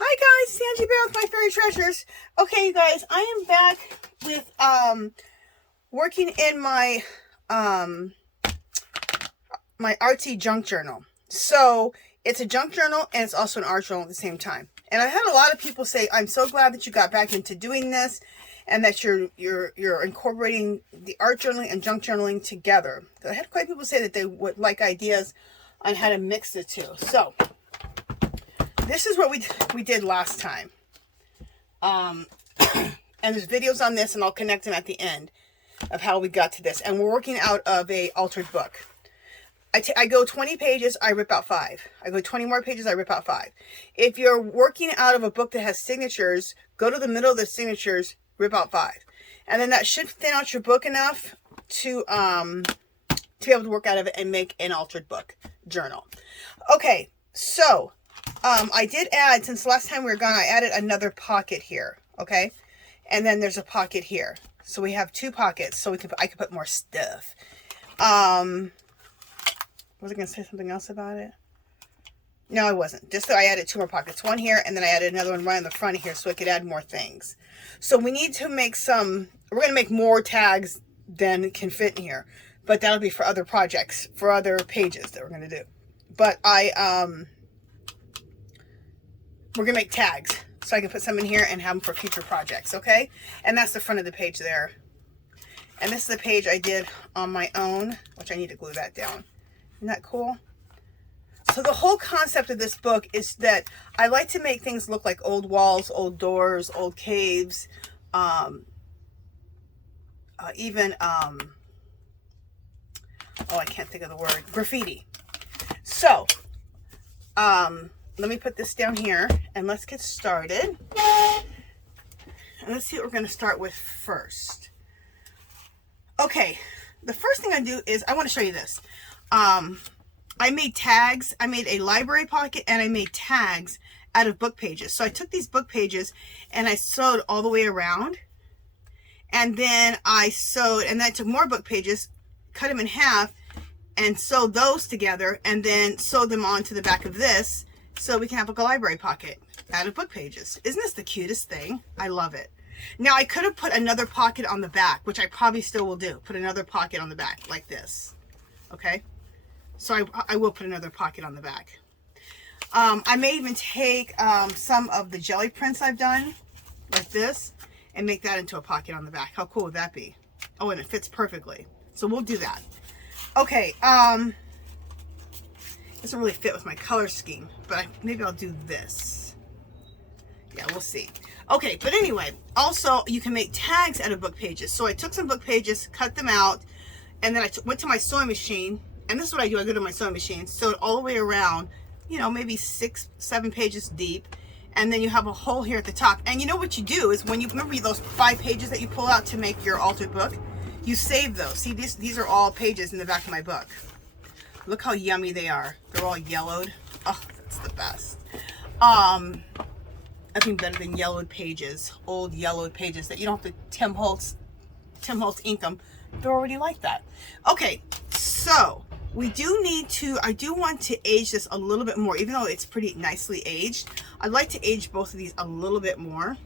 Hi guys, it's Angie Bear with My Fairy Treasures. Okay, you guys, I am back with working in my my artsy junk journal. So it's a junk journal and it's also an art journal at the same time. And I had a lot of people say, "I'm so glad that you got back into doing this, and that you're incorporating the art journaling and junk journaling together." I had quite a few people say that they would like ideas on how to mix the two. So this is what we did last time. And there's videos on this, and I'll connect them at the end of how we got to this. And we're working out of a altered book. I go 20 pages, I rip out 5. I go 20 more pages, I rip out 5. If you're working out of a book that has signatures, go to the middle of the signatures, rip out 5. And then that should thin out your book enough to be able to work out of it and make an altered book journal. Okay, so I did add, since the last time we were gone, I added another pocket here, okay? And then there's a pocket here. So we have 2 pockets, so I could put more stuff. Was I going to say something else about it? No, I wasn't. Just that I added 2 more pockets. One here, and then I added another one right on the front here so I could add more things. So we need to make we're going to make more tags than can fit in here. But that'll be for other projects, for other pages that we're going to do. But we're going to make tags so I can put some in here and have them for future projects, okay? And that's the front of the page there. And this is the page I did on my own, which I need to glue that down. Isn't that cool? So the whole concept of this book is that I like to make things look like old walls, old doors, old caves, even, oh, I can't think of the word, graffiti. So, let me put this down here and let's get started. And let's see what we're going to start with first. Okay, the first thing I do is I want to show you this. I made tags. I made a library pocket and I made tags out of book pages. So I took these book pages and I sewed all the way around. And then I took more book pages, cut them in half, and sewed those together, and then sewed them onto the back of this so we can have like a library pocket out of book pages. Isn't this the cutest thing? I love it. Now I could have put another pocket on the back, which I probably still will do. Put another pocket on the back like this. Okay? So I will put another pocket on the back. I may even take some of the jelly prints I've done, like this, and make that into a pocket on the back. How cool would that be? Oh, and it fits perfectly. So we'll do that. Okay, doesn't really fit with my color scheme, but maybe I'll do this. Yeah, we'll see. Okay, but anyway, also you can make tags out of book pages. So I took some book pages, cut them out, and then I went to my sewing machine. And this is what I do. I go to my sewing machine, sew it all the way around, you know, maybe 6, 7 pages deep. And then you have a hole here at the top. And you know what you do is when you remember those 5 pages that you pull out to make your altered book, you save those. See, these are all pages in the back of my book. Look how yummy they are. They're all yellowed. Oh, that's the best. Nothing better than yellowed pages, old yellowed pages that you don't have to Tim Holtz ink them. They're already like that. Okay, so we do need to, I do want to age this a little bit more, even though it's pretty nicely aged. I'd like to age both of these a little bit more.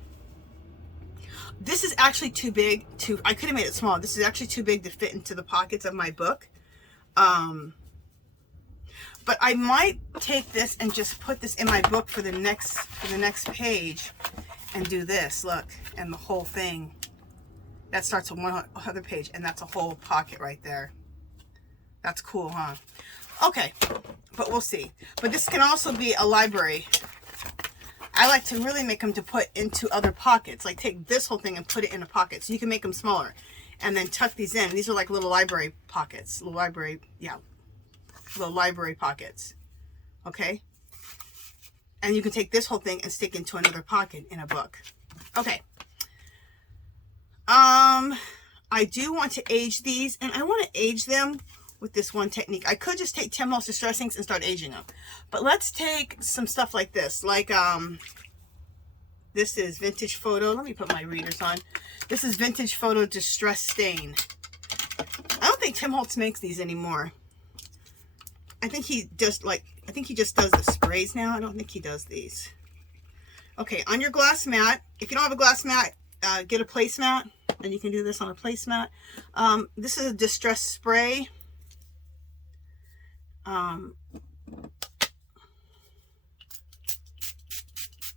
This is actually too big to, I could have made it smaller. This is actually too big to fit into the pockets of my book. But I might take this and just put this in my book for the next page and do this, look, and the whole thing. That starts on one other page, and that's a whole pocket right there. That's cool, huh? Okay, but we'll see. But this can also be a library. I like to really make them to put into other pockets. Like take this whole thing and put it in a pocket. So you can make them smaller. And then tuck these in. These are like little library pockets. Little library pockets. Okay? And you can take this whole thing and stick into another pocket in a book. Okay. I do want to age these, and I want to age them with this one technique. I could just take Tim Holtz Distress Inks and start aging them. But let's take some stuff like this. Like, this is Vintage Photo. Let me put my readers on. This is Vintage Photo Distress Stain. I don't think Tim Holtz makes these anymore. I think he just does the sprays now. I don't think he does these. Okay, on your glass mat, if you don't have a glass mat, get a placemat, and you can do this on a placemat. This is a distress spray.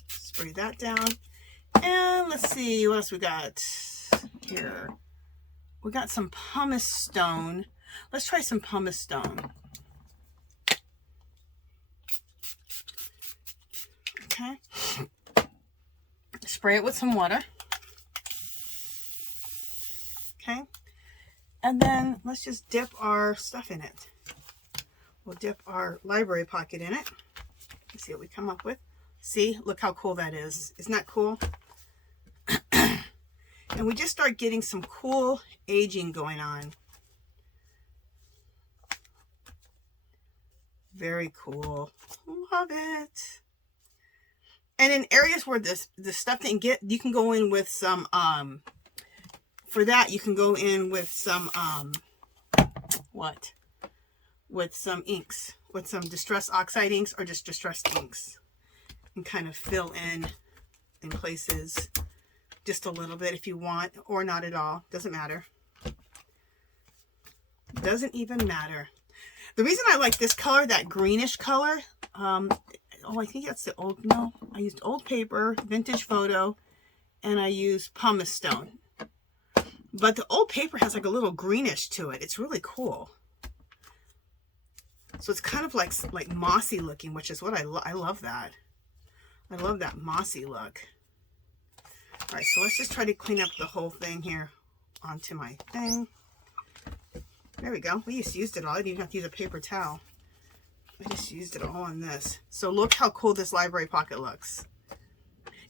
Spray that down. And let's see what else we got here. We got some pumice stone. Let's try some pumice stone. Okay. Spray it with some water. Okay. And then let's just dip our stuff in it. We'll dip our library pocket in it. Let's see what we come up with. See, look how cool that is. Isn't that cool? And we just start getting some cool aging going on. Very cool. Love it. And in areas where the stuff didn't get, you can go in with some, for that, you can go in with some, with some inks, with some distress oxide inks or just distressed inks, and kind of fill in places just a little bit if you want, or not at all. Doesn't matter. Doesn't even matter. The reason I like this color, that greenish color, oh, I think that's the old, no, I used old paper, vintage photo, and I used pumice stone. But the old paper has like a little greenish to it. It's really cool. So it's kind of like mossy looking, which is what I love that. I love that mossy look. All right, so let's just try to clean up the whole thing here onto my thing. There we go. We just used it all. I didn't even have to use a paper towel. I just used it all on this. So look how cool this library pocket looks.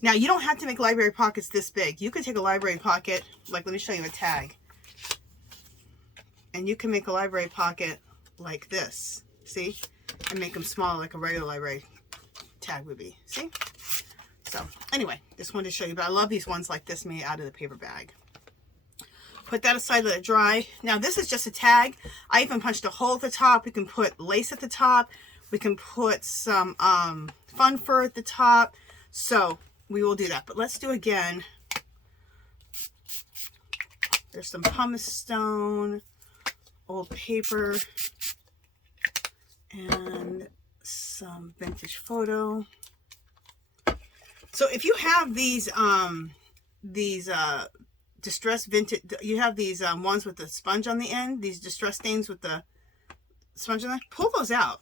Now, you don't have to make library pockets this big. You could take a library pocket, like, let me show you a tag. And you can make a library pocket like this. See? And make them small like a regular library tag would be. See? So, anyway, just wanted to show you. But I love these ones like this made out of the paper bag. Put that aside, let it dry. Now, this is just a tag. I even punched a hole at the top. We can put lace at the top. We can put some fun fur at the top. So, we will do that. But let's do again. There's some pumice stone, old paper, and some vintage photo. So if you have these distressed vintage, you have these ones with the sponge on the end, these distress stains with the sponge on them, pull those out.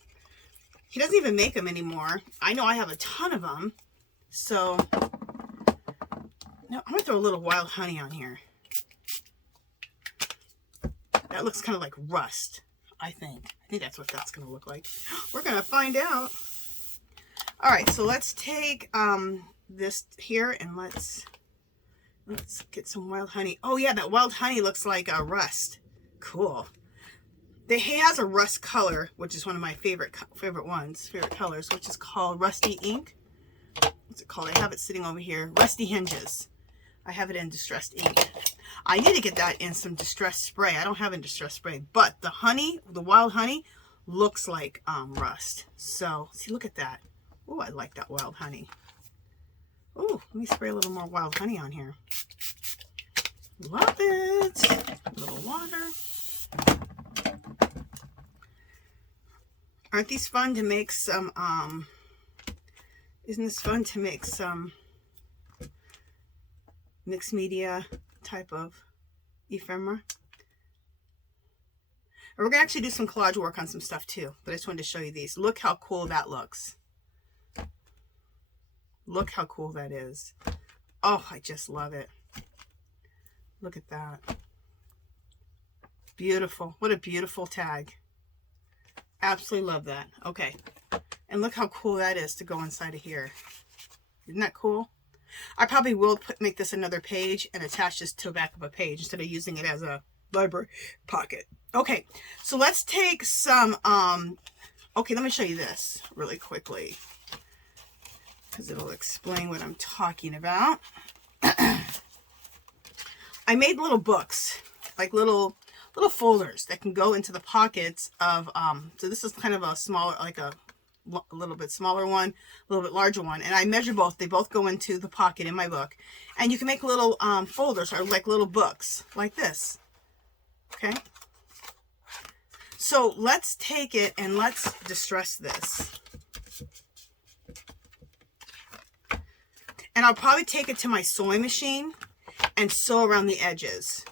He doesn't even make them anymore. I know I have a ton of them. So now I'm gonna throw a little wild honey on here. That looks kind of like rust, I think. I think that's what that's gonna look like. We're gonna find out. All right, so let's take this here and let's get some wild honey. Oh yeah, that wild honey looks like rust. Cool. He has a rust color, which is one of my favorite colors, which is called Rusty Ink. What's it called? I have it sitting over here. Rusty Hinges. I have it in distressed ink. I need to get that in some distressed spray. I don't have it in distressed spray, but the honey, the wild honey, looks like rust. So see, look at that. Oh, I like that wild honey. Oh, let me spray a little more wild honey on here. Love it. A little water. Aren't these fun to make some, isn't this fun to make some mixed media type of ephemera? And we're going to actually do some collage work on some stuff too, but I just wanted to show you these. Look how cool that looks. Look how cool that is. Oh, I just love it. Look at that. Beautiful. What a beautiful tag. Absolutely love that. Okay. And look how cool that is to go inside of here. Isn't that cool? I probably will make this another page and attach this to the back of a page instead of using it as a library pocket. Okay. So let's take some, okay, let me show you this really quickly, because it'll explain what I'm talking about. I made little books, like little folders that can go into the pockets of, so this is kind of a smaller, like a a little bit smaller one, a little bit larger one, and I measure both. They both go into the pocket in my book, and you can make little folders or like little books like this. Okay, so let's take it and let's distress this, and I'll probably take it to my sewing machine and sew around the edges.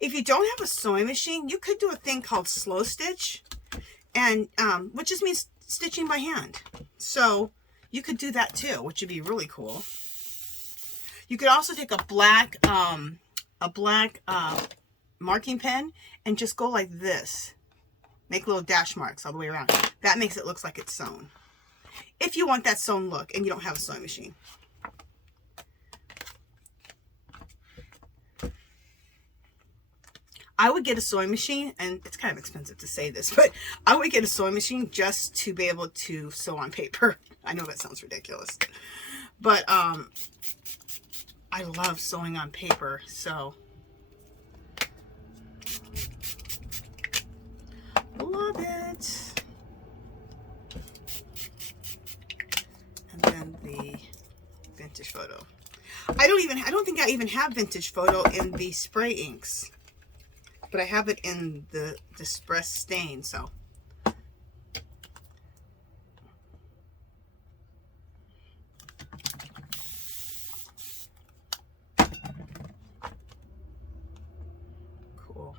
If you don't have a sewing machine, you could do a thing called slow stitch, and which just means stitching by hand. So you could do that too, which would be really cool. You could also take a black marking pen and just go like this. Make little dash marks all the way around. That makes it look like it's sewn. If you want that sewn look and you don't have a sewing machine. I would get a sewing machine, and it's kind of expensive to say this, but I would get a sewing machine just to be able to sew on paper. I know that sounds ridiculous, but I love sewing on paper, so love it. And then the vintage photo. I don't think I even have vintage photo in the spray inks, but I have it in the Distress stain, so. Cool.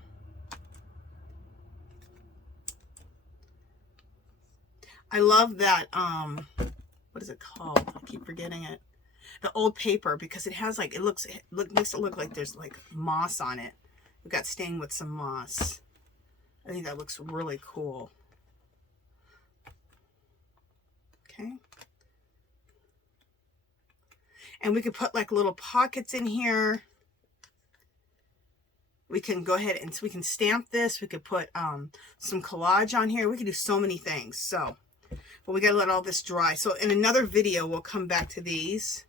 I love that, what is it called? I keep forgetting it. The old paper, because it has like, makes it look like there's like moss on it. We got stained with some moss. I think that looks really cool. Okay. And we could put like little pockets in here. We can go ahead and so we can stamp this. We could put some collage on here. We could do so many things. So, but we got to let all this dry. So in another video, we'll come back to these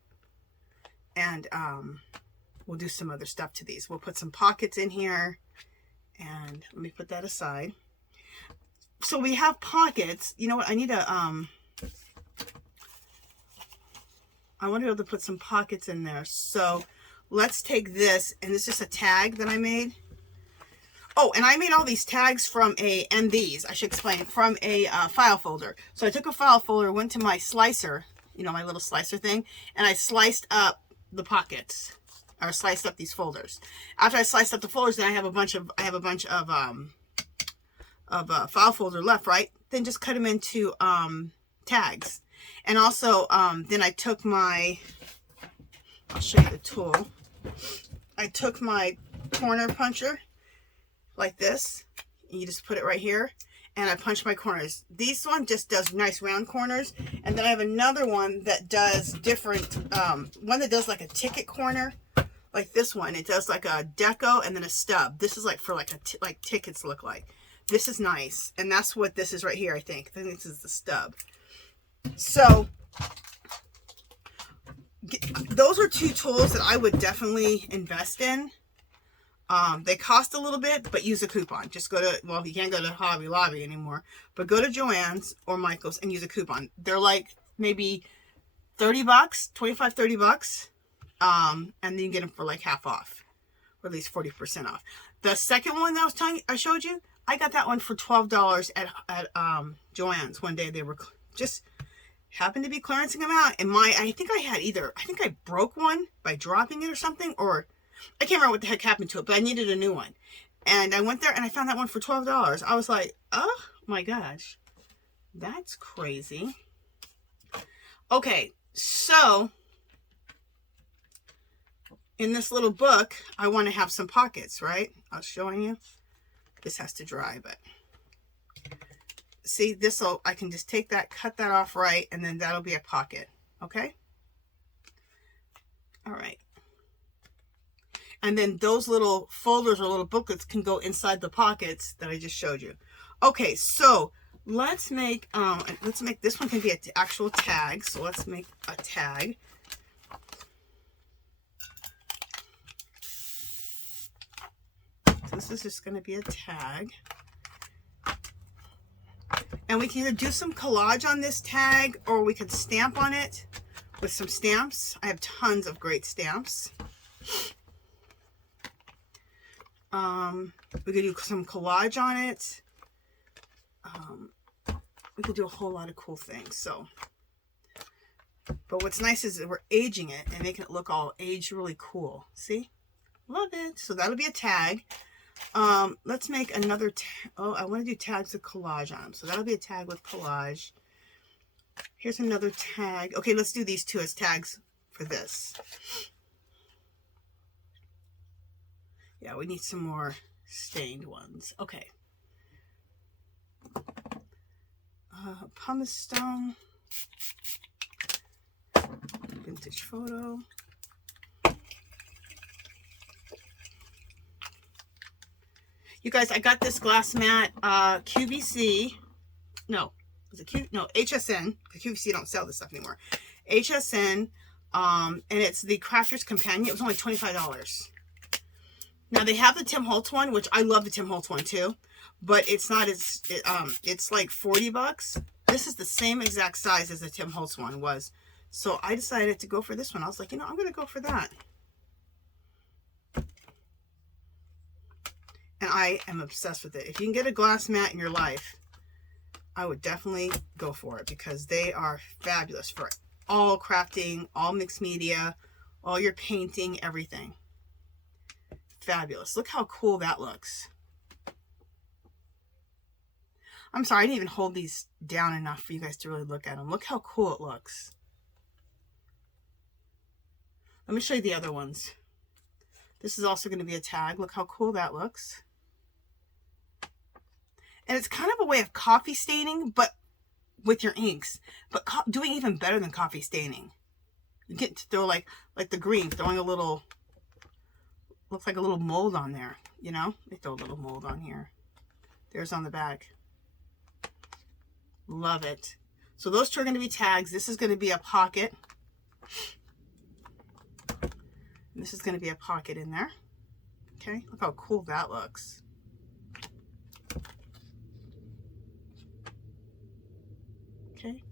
and we'll do some other stuff to these. We'll put some pockets in here, and let me put that aside. So we have pockets. You know what? I need a, I want to be able to put some pockets in there. So let's take this, and this is just a tag that I made. Oh, and I made all these tags from these, I should explain, from a file folder. So I took a file folder, went to my slicer, you know, my little slicer thing, and I sliced up the pockets, or sliced up these folders. After I sliced up the folders, then I have a bunch of file folder left, right? Then just cut them into tags. And also, then I took my, I'll show you the tool. I took my corner puncher like this, and you just put it right here, and I punch my corners. This one just does nice round corners, and then I have another one that does different, one that does like a ticket corner, like this one. It does like a deco and then a stub. This is like for like like tickets look like. This is nice, and that's what this is right here. I think this is the stub. So those are two tools that I would definitely invest in. They cost a little bit, but use a coupon. Just go to, well, you can't go to Hobby Lobby anymore, but go to Joann's or Michael's and use a coupon. They're like maybe 30 bucks, 25, 30 bucks. And then you get them for like half off, or at least 40% off. The second one that I showed you, I got that one for $12 at Joann's one day. They were just happened to be clearancing them out. And I think I broke one by dropping it or something, or I can't remember what the heck happened to it, but I needed a new one. And I went there and I found that one for $12. I was like, oh my gosh, that's crazy. Okay, so in this little book, I want to have some pockets, right? I was showing you. This has to dry, but see, I can just take that, cut that off right, and then that'll be a pocket, okay? All right. And then those little folders or little booklets can go inside the pockets that I just showed you. Okay, so let's make this one can be an actual tag. So let's make a tag. So this is just going to be a tag. And we can either do some collage on this tag, or we could stamp on it with some stamps. I have tons of great stamps. We could do some collage on it. We could do a whole lot of cool things. So, but what's nice is that we're aging it and making it look all aged really cool. See? Love it. So that'll be a tag. Let's make another oh, I want to do tags with collage on them. So that'll be a tag with collage. Here's another tag. Okay, let's do these two as tags for this. Yeah, we need some more stained ones. Okay. Pumice stone. Vintage photo. You guys, I got this glass mat, QVC. No, is it Q? No, HSN. The QVC don't sell this stuff anymore. HSN, and it's the Crafter's Companion. It was only $25. Now they have the Tim Holtz one, which I love the Tim Holtz one too, but it's not as it's like $40. This is the same exact size as the Tim Holtz one was, so I decided to go for this one. I was like, you know, I'm gonna go for that, and I am obsessed with it. If you can get a glass mat in your life, I would definitely go for it because they are fabulous for all crafting, all mixed media, all your painting, everything. Fabulous. Look how cool that looks. I'm sorry, I didn't even hold these down enough for you guys to really look at them. Look how cool it looks. Let me show you the other ones. This is also going to be a tag. Look how cool that looks. And it's kind of a way of coffee staining, but with your inks. But doing even better than coffee staining. You get to throw like the green, throwing a little... Looks like a little mold on there, you know? They throw a little mold on here. There's on the back. Love it. So those two are going to be tags. This is going to be a pocket. And this is going to be a pocket in there. Okay, look how cool that looks. Okay,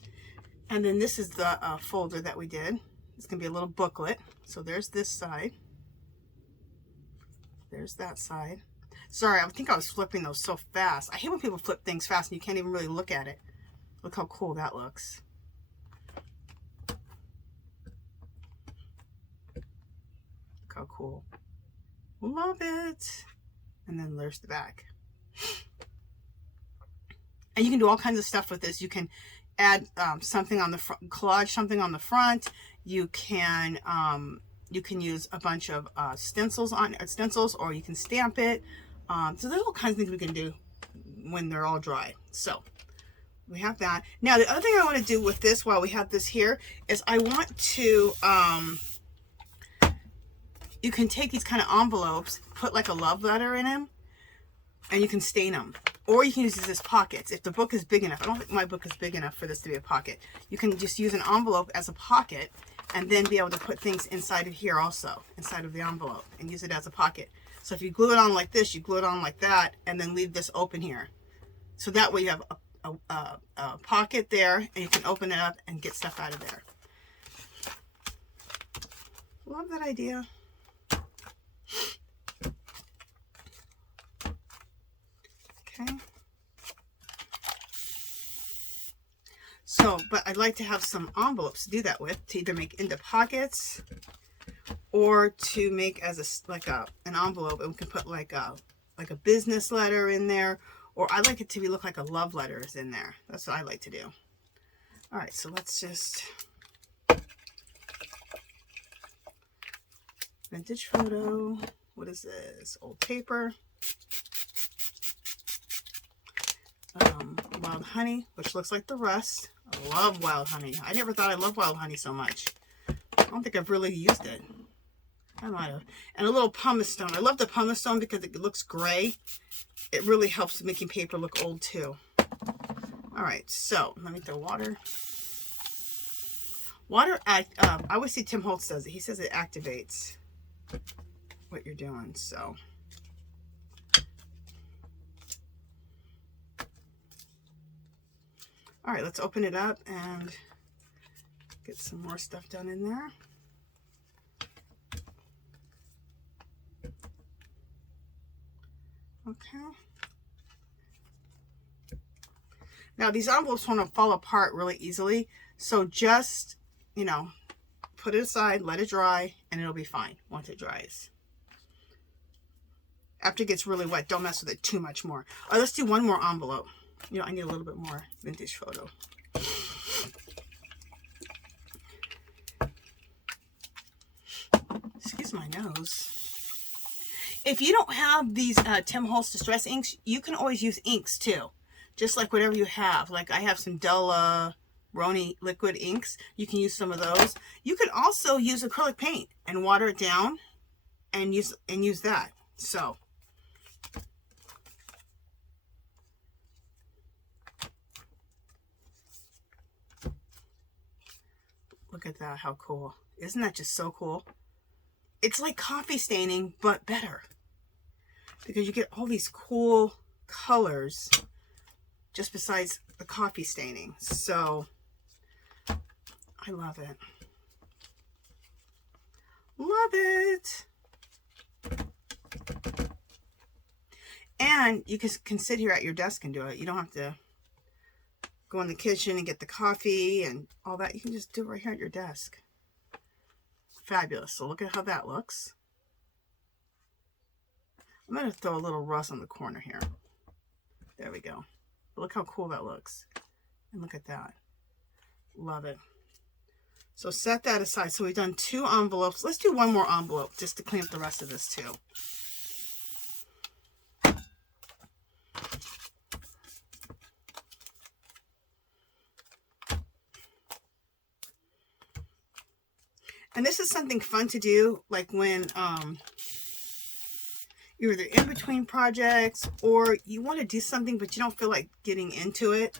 and then this is the folder that we did. It's going to be a little booklet. So there's this side. There's that side. Sorry, I think I was flipping those so fast. I hate when people flip things fast and you can't even really look at it. Look how cool that looks. Look how cool. Love it. And then there's the back. And you can do all kinds of stuff with this. You can add something on the front, collage something on the front. You can use a bunch of stencils, or you can stamp it. So there's all kinds of things we can do when they're all dry. So we have that. Now the other thing I want to do with this while we have this here is I want to, you can take these kind of envelopes, put like a love letter in them, and you can stain them. Or you can use these as pockets. If the book is big enough, I don't think my book is big enough for this to be a pocket. You can just use an envelope as a pocket and then be able to put things inside of here also, inside of the envelope, and use it as a pocket. So if you glue it on like this, you glue it on like that, and then leave this open here. So that way you have a pocket there, and you can open it up and get stuff out of there. Love that idea. Okay. So, but I'd like to have some envelopes to do that with, to either make into pockets or to make as an envelope, and we can put like a business letter in there, or I like it to look like a love letter is in there. That's what I like to do. All right, so let's just vintage photo. What is this? Old paper. Wild honey, which looks like the rust. I love wild honey. I never thought I loved wild honey so much. I don't think I've really used it. I might have. And a little pumice stone. I love the pumice stone because it looks gray. It really helps making paper look old too. All right, so let me throw water. Water, I always see Tim Holtz does it. He says it activates what you're doing. So All right, let's open it up and get some more stuff done in there. Okay. Now these envelopes want to fall apart really easily, so just, you know, put it aside, let it dry, and it'll be fine once it dries. After it gets really wet, don't mess with it too much more. All right, let's do one more envelope. You know, I need a little bit more vintage photo. Excuse my nose. If you don't have these Tim Holtz Distress inks, you can always use inks too. Just like whatever you have. Like I have some Della Roni liquid inks. You can use some of those. You could also use acrylic paint and water it down and use that. So look at that, how cool. Isn't that just so cool? It's like coffee staining, but better. Because you get all these cool colors just besides the coffee staining. So I love it. Love it. And you can sit here at your desk and do it. You don't have to go in the kitchen and get the coffee and all that. You can just do it right here at your desk. Fabulous. So look at how that looks. I'm going to throw a little rust on the corner here. There we go. But look how cool that looks. And look at that. Love it. So set that aside. So we've done 2 envelopes. Let's do one more envelope just to clean up the rest of this too. And this is something fun to do, like when you're either in between projects or you want to do something but you don't feel like getting into it,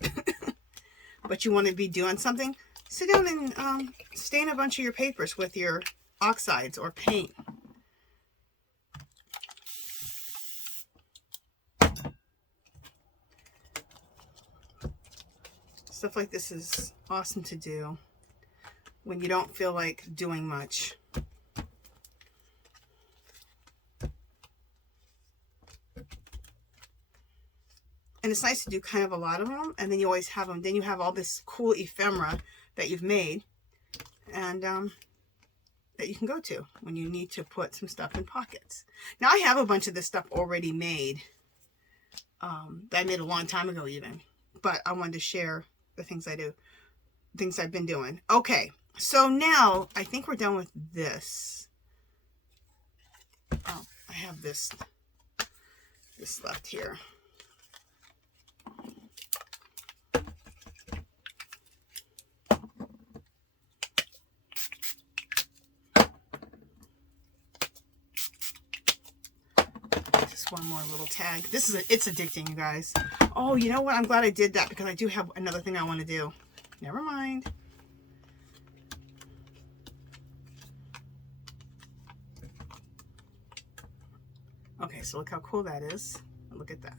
but you want to be doing something. Sit down and stain a bunch of your papers with your oxides or paint. Stuff like this is awesome to do when you don't feel like doing much. And it's nice to do kind of a lot of them, and then you always have them. Then you have all this cool ephemera that you've made, and that you can go to when you need to put some stuff in pockets. Now I have a bunch of this stuff already made, that I made a long time ago even, but I wanted to share the things I do, things I've been doing. Okay, so now I think we're done with this. Oh, I have this left here. One more little tag. It's addicting, you guys. Oh, you know what? I'm glad I did that because I do have another thing I want to do. Never mind. Okay, so look how cool that is. Look at that.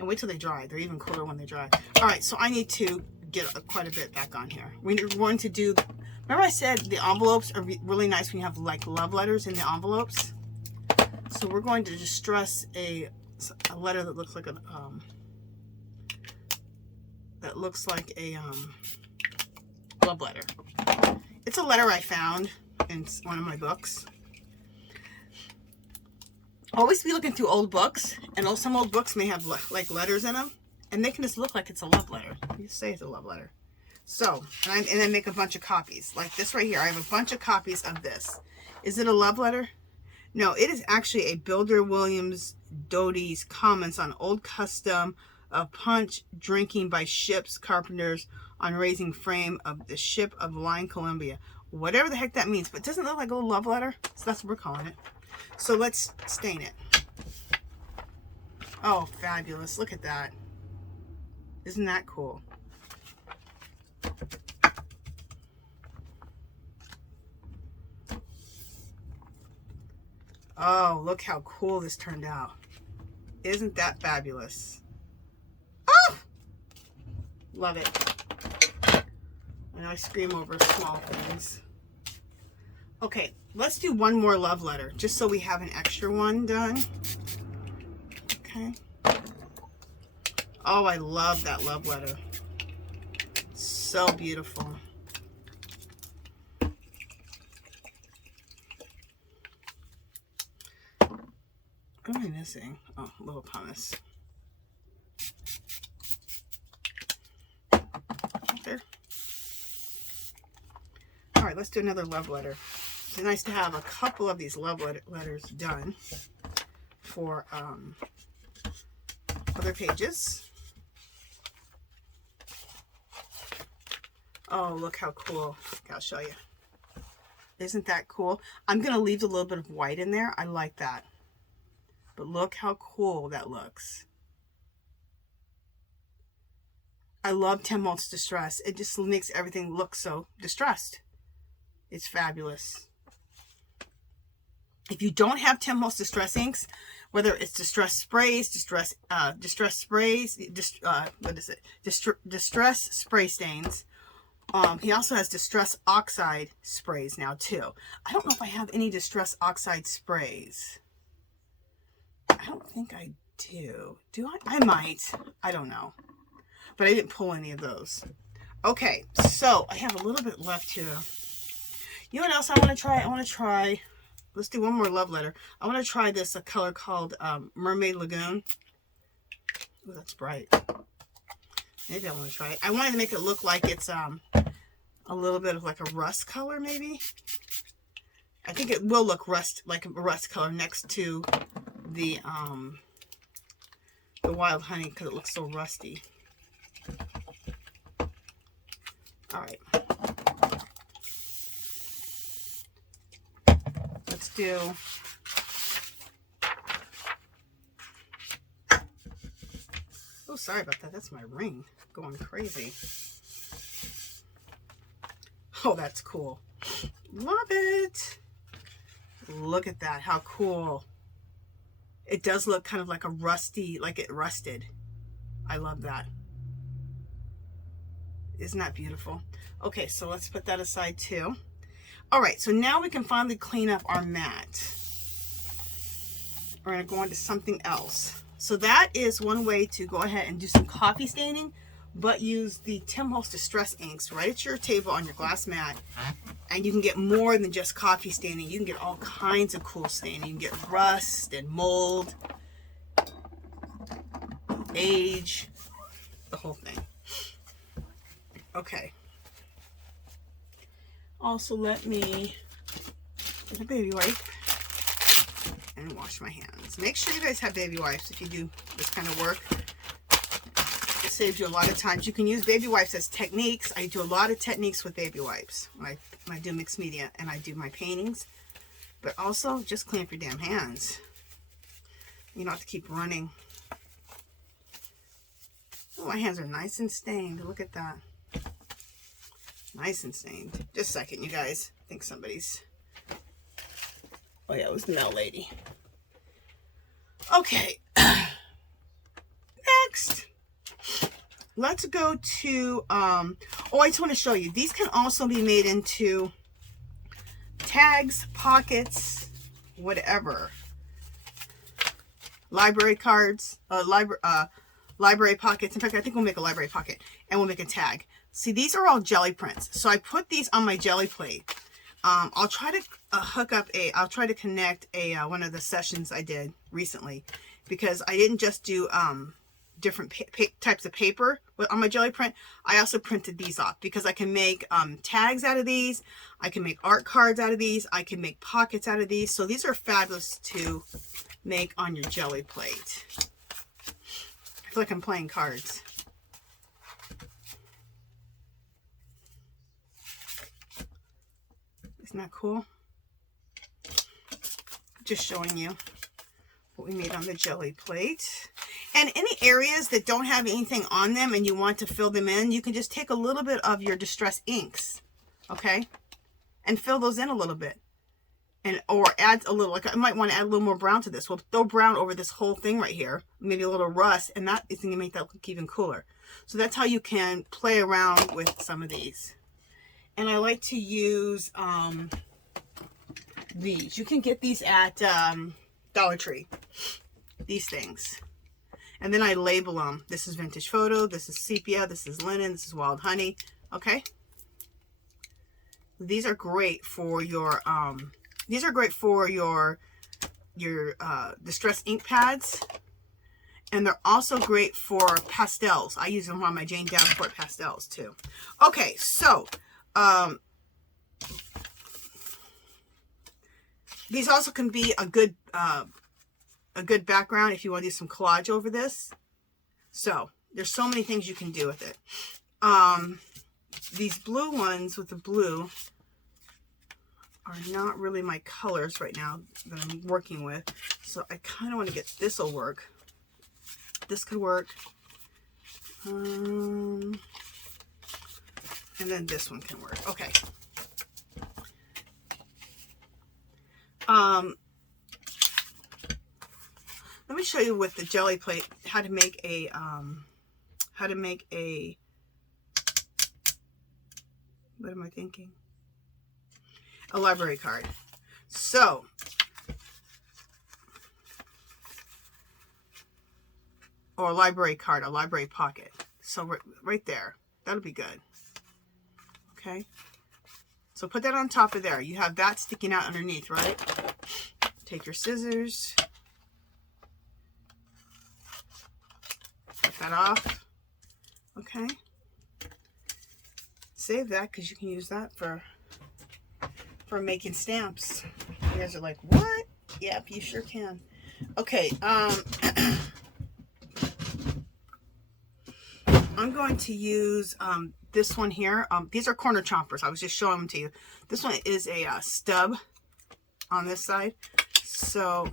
And wait till they dry. They're even cooler when they dry. All right, so I need to get quite a bit back on here. We're going to do, remember I said the envelopes are really nice when you have like love letters in the envelopes? So we're going to distress a letter that looks like a love letter. It's a letter I found in one of my books. Always be looking through old books, and some old books may have like letters in them, and they can just look like it's a love letter. You say it's a love letter. So, and then make a bunch of copies like this right here. I have a bunch of copies of this. Is it a love letter? No, it is actually a Builder Williams Doty's comments on old custom of punch drinking by ship's carpenters on raising frame of the ship of Line Columbia. Whatever the heck that means, but doesn't it look like a little love letter? So that's what we're calling it. So let's stain it. Oh, fabulous. Look at that. Isn't that cool? Oh, look how cool this turned out. Isn't that fabulous? Oh! Love it. I know I scream over small things. Okay, let's do one more love letter, just so we have an extra one done. Okay. Oh, I love that love letter. So beautiful. What am I missing? Oh, little pumice. Right there. All right, let's do another love letter. It's nice to have a couple of these love letters done for other pages. Oh, look how cool. Okay, I'll show you. Isn't that cool? I'm going to leave a little bit of white in there. I like that. But look how cool that looks. I love 10 Holtz Distress. It just makes everything look so distressed. It's fabulous. If you don't have 10 Holtz Distress inks, whether it's distress sprays, distress spray stains. He also has distress oxide sprays now too. I don't know if I have any distress oxide sprays. I don't think I do. Do I? I might. I don't know. But I didn't pull any of those. Okay, so I have a little bit left here. You know what else I want to try? I want to try, let's do one more love letter. I want to try this, a color called Mermaid Lagoon. Oh, that's bright. Maybe I want to try it. I wanted to make it look like it's a little bit of like a rust color, maybe. I think it will look like a rust color next to the wild honey because it looks so rusty. All right. Let's do oh, sorry about that. That's my ring going crazy. Oh, that's cool. Love it. Look at that. How cool. It does look kind of like a rusty, like it rusted. I love that. Isn't that beautiful? Okay, so let's put that aside too. All right, so now we can finally clean up our mat. We're gonna go on to something else. So that is one way to go ahead and do some coffee staining, but use the 10 Holtz Distress inks right at your table on your glass mat. And you can get more than just coffee staining. You can get all kinds of cool staining. You can get rust and mold, age, the whole thing. Okay. Also, let me get a baby wipe and wash my hands. Make sure you guys have baby wipes if you do this kind of work. It saves you a lot of times. You can use baby wipes as techniques. I do a lot of techniques with baby wipes when I do mixed media and I do my paintings. But also, just clean up your damn hands. You don't have to keep running. Oh, my hands are nice and stained. Look at that. Nice and stained. Just a second, you guys. I think somebody's... Oh, yeah, it was the mail lady. Okay. Next. Let's go to... oh, I just want to show you. These can also be made into tags, pockets, whatever. Library cards. Library pockets. In fact, I think we'll make a library pocket. And we'll make a tag. See, these are all jelly prints. So I put these on my jelly plate. I'll try to I'll try to connect one of the sessions I did recently, because I didn't just do different types of paper on my jelly print. I also printed these off because I can make tags out of these. I can make art cards out of these. I can make pockets out of these. So these are fabulous to make on your jelly plate. I feel like I'm playing cards. Isn't that cool? Just showing you what we made on the jelly plate. And any areas that don't have anything on them and you want to fill them in, you can just take a little bit of your distress inks, okay? And fill those in a little bit. and or add a little, like I might want to add a little more brown to this. We'll throw brown over this whole thing right here, maybe a little rust, and that is going to make that look even cooler. So that's how you can play around with some of these. And I like to use these. You can get these at Dollar Tree, these things. And then I label them. This is vintage photo, this is sepia, this is linen, this is wild honey. Okay. These are great for your distress ink pads, and they're also great for pastels. I use them on my Jane Davenport pastels too. Okay, so these also can be a good background if you want to do some collage over this. So there's so many things you can do with it. These blue ones with the blue are not really my colors right now that I'm working with. So I kind of want to get, this will work. This could work. And then this one can work. Okay. Let me show you with the jelly plate how to make a what am I thinking? A library card. So or a library card, a library pocket. So right there, that'll be good. Okay. So put that on top of there. You have that sticking out underneath, right? Take your scissors. Cut that off. Okay. Save that because you can use that for making stamps. You guys are like, what? Yep, you sure can. Okay. I'm going to use this one here. These are corner chompers. I was just showing them to you. This one is a stub on this side. So,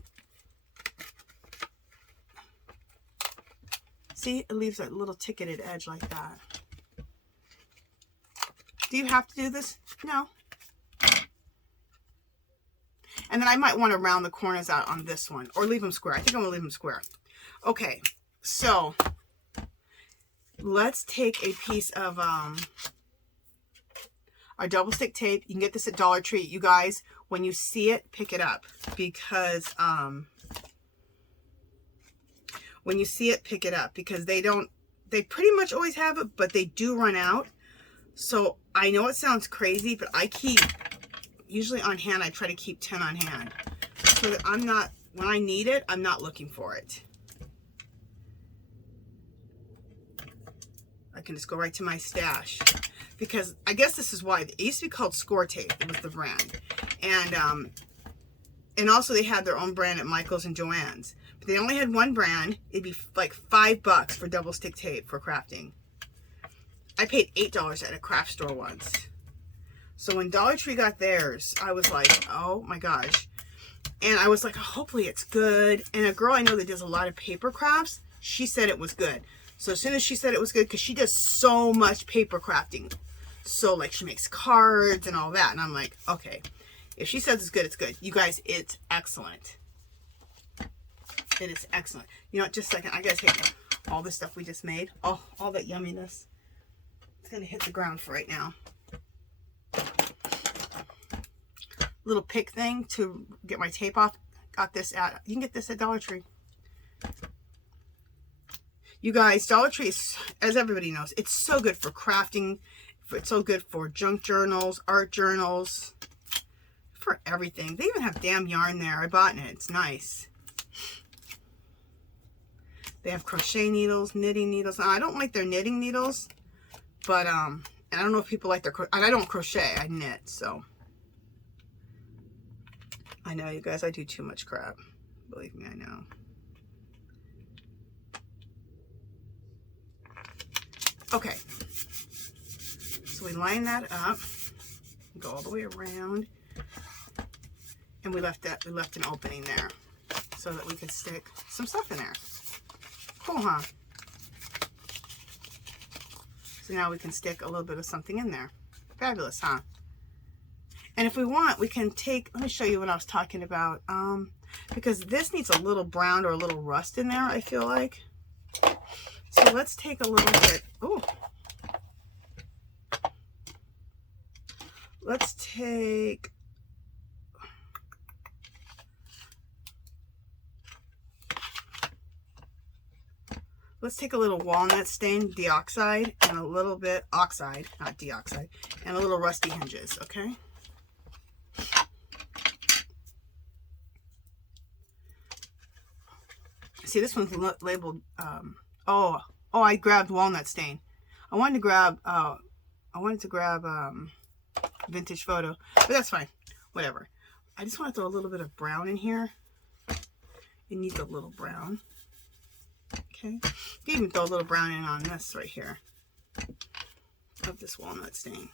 see, it leaves that little ticketed edge like that. Do you have to do this? No. And then I might want to round the corners out on this one or leave them square. I think I'm going to leave them square. Okay, so let's take a piece of our double stick tape. You can get this at Dollar Tree. You guys, when you see it, pick it up because when you see it, pick it up because they pretty much always have it, but they do run out. So I know it sounds crazy, but I keep, usually on hand, I try to keep 10 on hand so that I'm not, when I need it, I'm not looking for it. I can just go right to my stash because I guess this is why it used to be called Score Tape. It was the brand, and also they had their own brand at Michael's and Joann's. But they only had one brand. It'd be like $5 for double stick tape for crafting. I paid $8 at a craft store once. So when Dollar Tree got theirs, I was like, oh my gosh. And I was like, oh, hopefully it's good. And a girl I know that does a lot of paper crafts, she said it was good. So as soon as she said it was good, because she does so much paper crafting. So like she makes cards and all that. And I'm like, okay, if she says it's good, it's good. You guys, it's excellent. It is excellent. You know, just a second, I gotta take all this stuff we just made. Oh, all that yumminess. It's gonna hit the ground for right now. Little pick thing to get my tape off. Got this at, you can get this at Dollar Tree. You guys, Dollar Tree, as everybody knows, it's so good for crafting. It's so good for junk journals, art journals, for everything. They even have damn yarn there. I bought it. It's nice. They have crochet needles, knitting needles. Now, I don't like their knitting needles, but and I don't know if people like their, and I don't crochet, I knit, so. I know, you guys, I do too much crap. Believe me, I know. Okay. So we line that up, go all the way around, and we left an opening there so that we could stick some stuff in there. Cool, huh? So now we can stick a little bit of something in there. Fabulous, huh? And if we want, we can take, let me show you what I was talking about. Because this needs a little brown or a little rust in there, I feel like. So let's take a little bit, oh. Let's take, a little walnut stain, deoxide, and a little bit oxide, not deoxide, and a little rusty hinges, okay? See, this one's labeled, oh, I grabbed walnut stain. I wanted to grab vintage photo, but that's fine, whatever. I just want to throw a little bit of brown in here. It needs a little brown. Okay, you can even throw a little brown in on this right here of this walnut stain.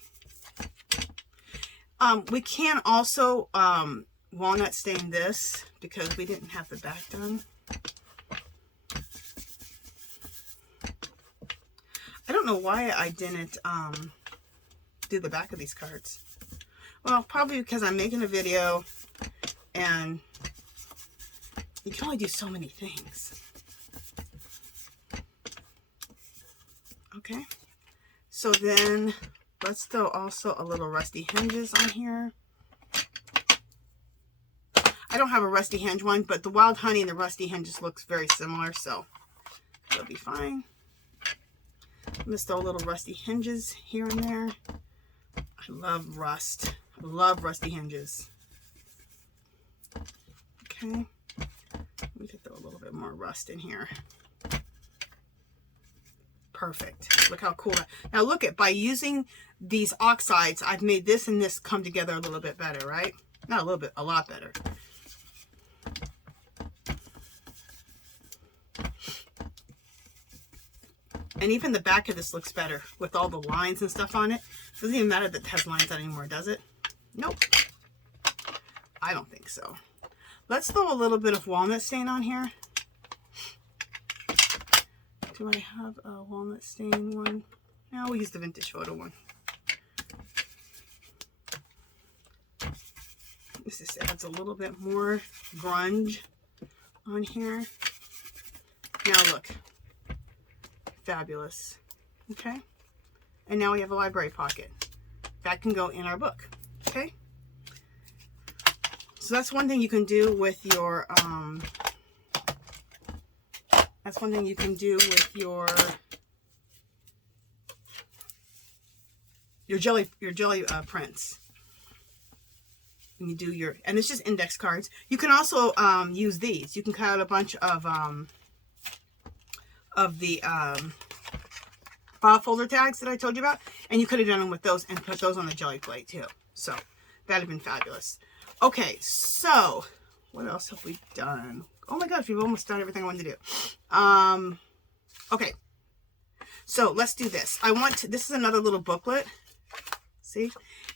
We can also walnut stain this because we didn't have the back done. I don't know why I didn't do the back of these cards. Well, probably because I'm making a video and you can only do so many things. Okay, so then let's throw also a little rusty hinges on here. I don't have a rusty hinge one, but the wild honey and the rusty hinges looks very similar, so it'll be fine. I'm gonna throw a little rusty hinges here and there. I love rust. I love rusty hinges. Okay, we could throw a little bit more rust in here. Perfect. Look how cool that. Now look at, by using these oxides, I've made this and this come together a little bit better, right? Not a little bit, a lot better. And even the back of this looks better with all the lines and stuff on it. Doesn't even matter that it has lines on it anymore, does it? Nope. I don't think so. Let's throw a little bit of walnut stain on here. Do I have a walnut stain one? No, we'll use the vintage photo one. This just adds a little bit more grunge on here. Now look. Fabulous. Okay. And now we have a library pocket. That can go in our book. Okay. So that's one thing you can do with your jelly prints. When you do your, and it's just index cards. You can also use these. You can cut out a bunch of the file folder tags that I told you about, and you could have done them with those and put those on the jelly plate too. So that'd have been fabulous. Okay, so what else have we done? Oh my gosh, we've almost done everything I wanted to do. Okay, so let's do this. This is another little booklet. See?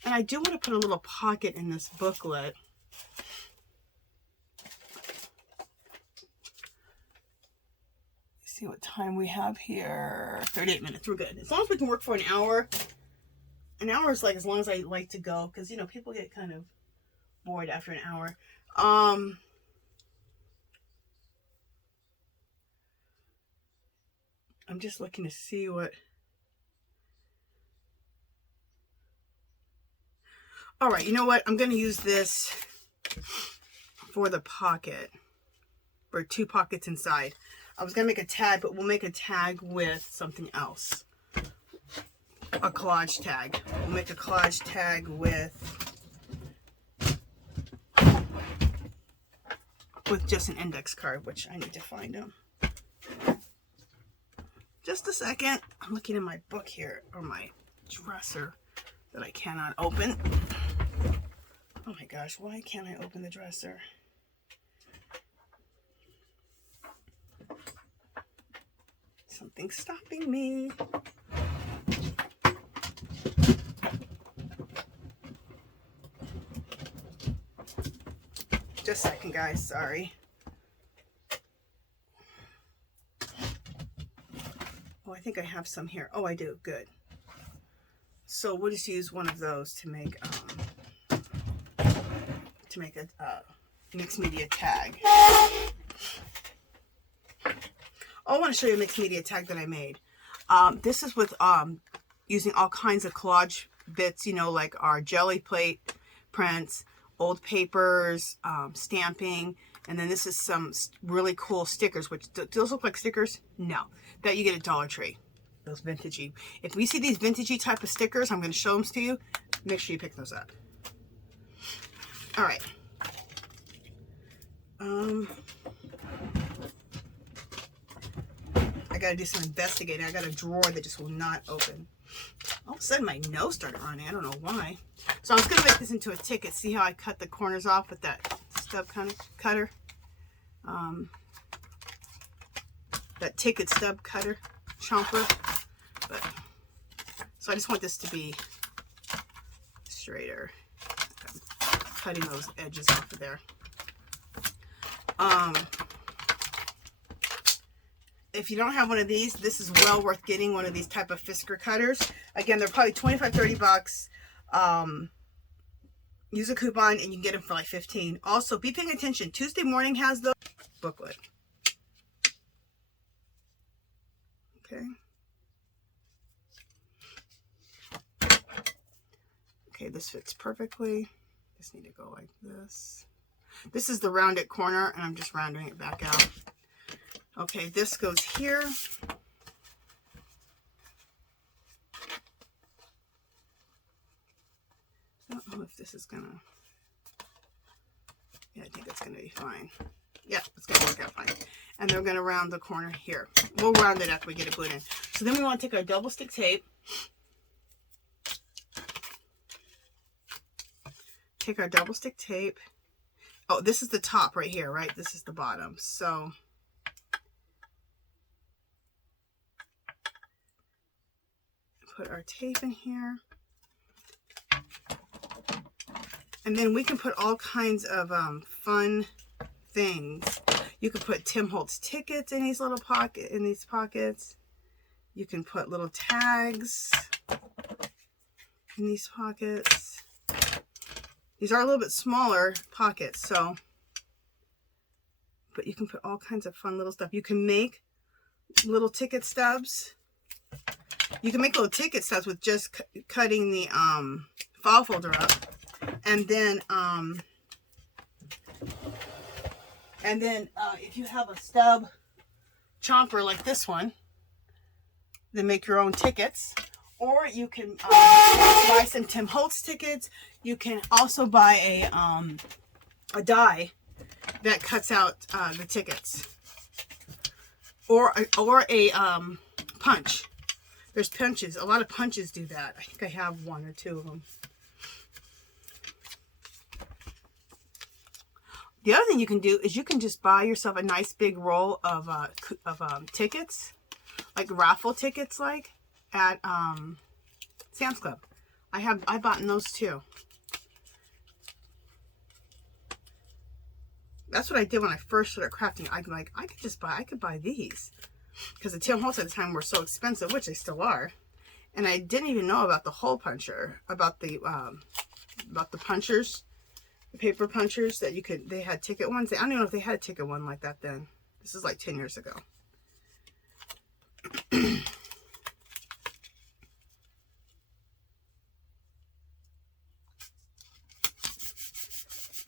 And I do want to put a little pocket in this booklet. See what time we have here. 38 minutes. We're good. As long as we can work for an hour. An hour is like as long as I like to go, because you know people get kind of bored after an hour. I'm just looking to see what. All right, you know what? I'm going to use this for the pocket, for 2 pockets inside. I was going to make a tag, but we'll make a tag with something else. A collage tag. We'll make a collage tag with just an index card, which I need to find them. Just a second. I'm looking in my book here, or my dresser that I cannot open. Oh my gosh, why can't I open the dresser? Something's stopping me. Just a second, guys. Sorry. Oh, I think I have some here. Oh, I do. Good. So we'll just use one of those to make to make a mixed media tag. Oh, I want to show you a mixed media tag that I made. This is with using all kinds of collage bits, you know, like our jelly plate prints, old papers, stamping, and then this is some really cool stickers, which do those look like stickers? No, that you get at Dollar Tree. Those vintagey. If we see these vintagey type of stickers, I'm going to show them to you. Make sure you pick those up. All right. I got to do some investigating. I got a drawer that just will not open. All of a sudden, my nose started running. I don't know why. So I was going to make this into a ticket. See how I cut the corners off with that stub cutter? That ticket stub cutter, chomper. But, so I just want this to be straighter. I'm cutting those edges off of there. If you don't have one of these, this is well worth getting one of these type of Fisker cutters. Again, they're probably 25, 30 bucks. Use a coupon and you can get them for like 15. Also, be paying attention. Tuesday morning has the booklet. Okay. Okay, this fits perfectly. Just need to go like this. This is the rounded corner, and I'm just rounding it back out. Okay, this goes here. I don't know if this is gonna... Yeah, I think it's gonna be fine. Yeah, it's gonna work out fine. And then we're gonna round the corner here. We'll round it after we get it glued in. So then we want to take our double stick tape. Take our double stick tape. Oh, this is the top right here, right? This is the bottom. So put our tape in here. And then we can put all kinds of fun things. You can put Tim Holtz tickets in these little pockets. You can put little tags in these pockets. These are a little bit smaller pockets, so, but you can put all kinds of fun little stuff. You can make little ticket stubs. You can make little ticket stubs with just cutting the file folder up, and then if you have a stub chomper like this one, then make your own tickets. Or you can buy some Tim Holtz tickets. You can also buy a die that cuts out the tickets. Or a punch. There's punches. A lot of punches do that. I think I have one or two of them. The other thing you can do is you can just buy yourself a nice big roll of tickets, like raffle tickets, like at Sam's Club. I bought those too. That's what I did when I first started crafting. I'm like, I could buy these, because the Tim Holtz at the time were so expensive, which they still are. And I didn't even know about the hole puncher, about the punchers, the paper punchers that you could. They had ticket ones. I don't even know if they had a ticket one like that then. This is like 10 years ago.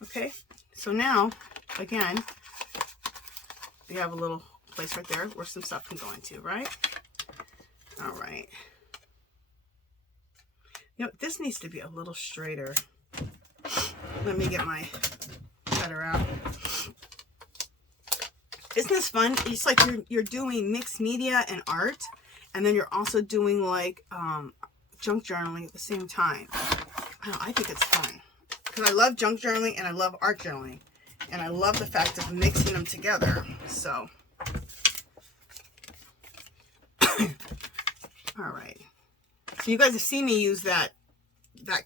Okay, so now, again, we have a little place right there where some stuff can go into, right? All right. You know, this needs to be a little straighter. Let me get my cutter out. Isn't this fun? It's like you're doing mixed media and art, and then you're also doing like junk journaling at the same time. I think it's fun. Because I love junk journaling and I love art journaling. And I love the fact of mixing them together. So. Alright. So you guys have seen me use that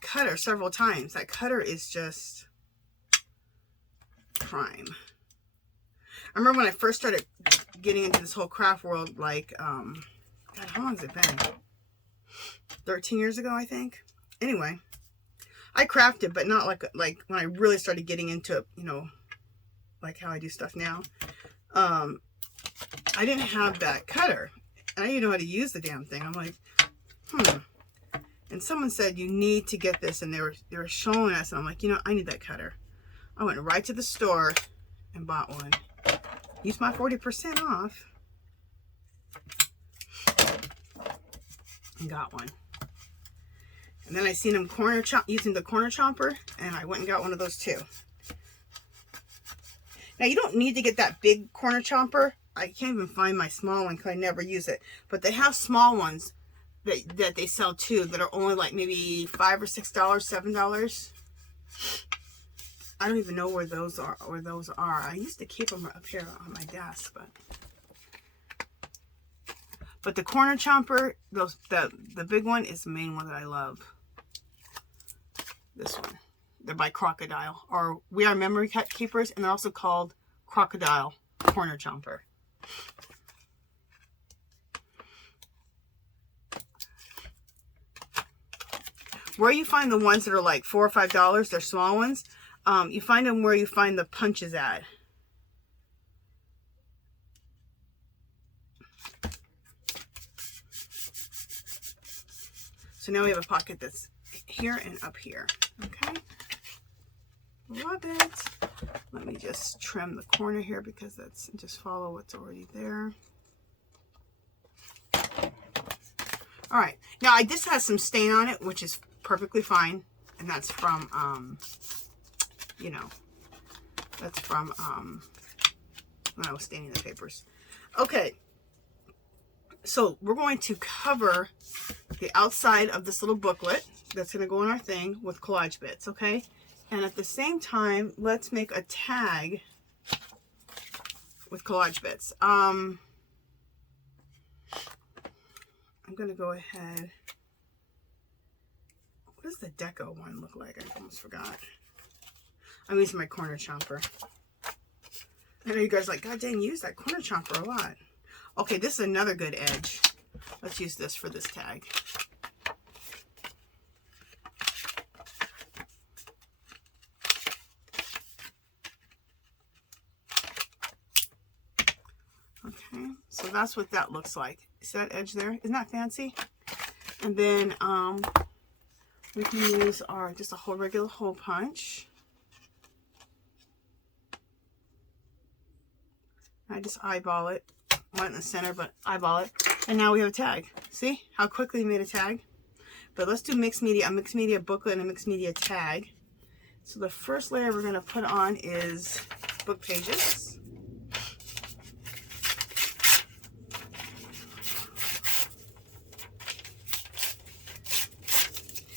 cutter several times. That cutter is just prime. I remember when I first started getting into this whole craft world, like, God, how long has it been? 13 years ago, I think. Anyway. I crafted, but not like when I really started getting into, you know, like how I do stuff now. I didn't have that cutter. I didn't know how to use the damn thing. I'm like, And someone said, you need to get this. And they were showing us. And I'm like, you know, I need that cutter. I went right to the store and bought one. Used my 40% off. And got one. And then I seen them using the corner chomper. And I went and got one of those too. Now, you don't need to get that big corner chomper. I can't even find my small one because I never use it. But they have small ones that they sell too that are only like maybe $5 or $6, $7. I don't even know where those are. I used to keep them up here on my desk, but the corner chomper, the big one is the main one that I love. This one. They're by Crocodile, or We Are Memory Keepers, and they're also called Crocodile Corner Chomper. Where you find the ones that are like $4 or $5, they're small ones. You find them where you find the punches at. So now we have a pocket that's here and up here. Okay. Love it. Let me just trim the corner here because that's just follow what's already there. All right. Now this has some stain on it, which is perfectly fine. And that's from, you know, that's from when I was staining the papers. Okay. So we're going to cover the outside of this little booklet that's going to go in our thing with collage bits, okay? And at the same time, let's make a tag with collage bits. I'm going to go ahead. What does the deco one look like? I almost forgot. I'm using my corner chomper. I know you guys are like, God dang, use that corner chomper a lot. Okay, this is another good edge. Let's use this for this tag. Okay, so that's what that looks like. See that edge there? Isn't that fancy? And then we can use our just a whole regular hole punch. I just eyeball it. Went in the center, but eyeball it. And now we have a tag. See how quickly we made a tag? But let's do mixed media, a mixed media booklet and a mixed media tag. So the first layer we're going to put on is book pages.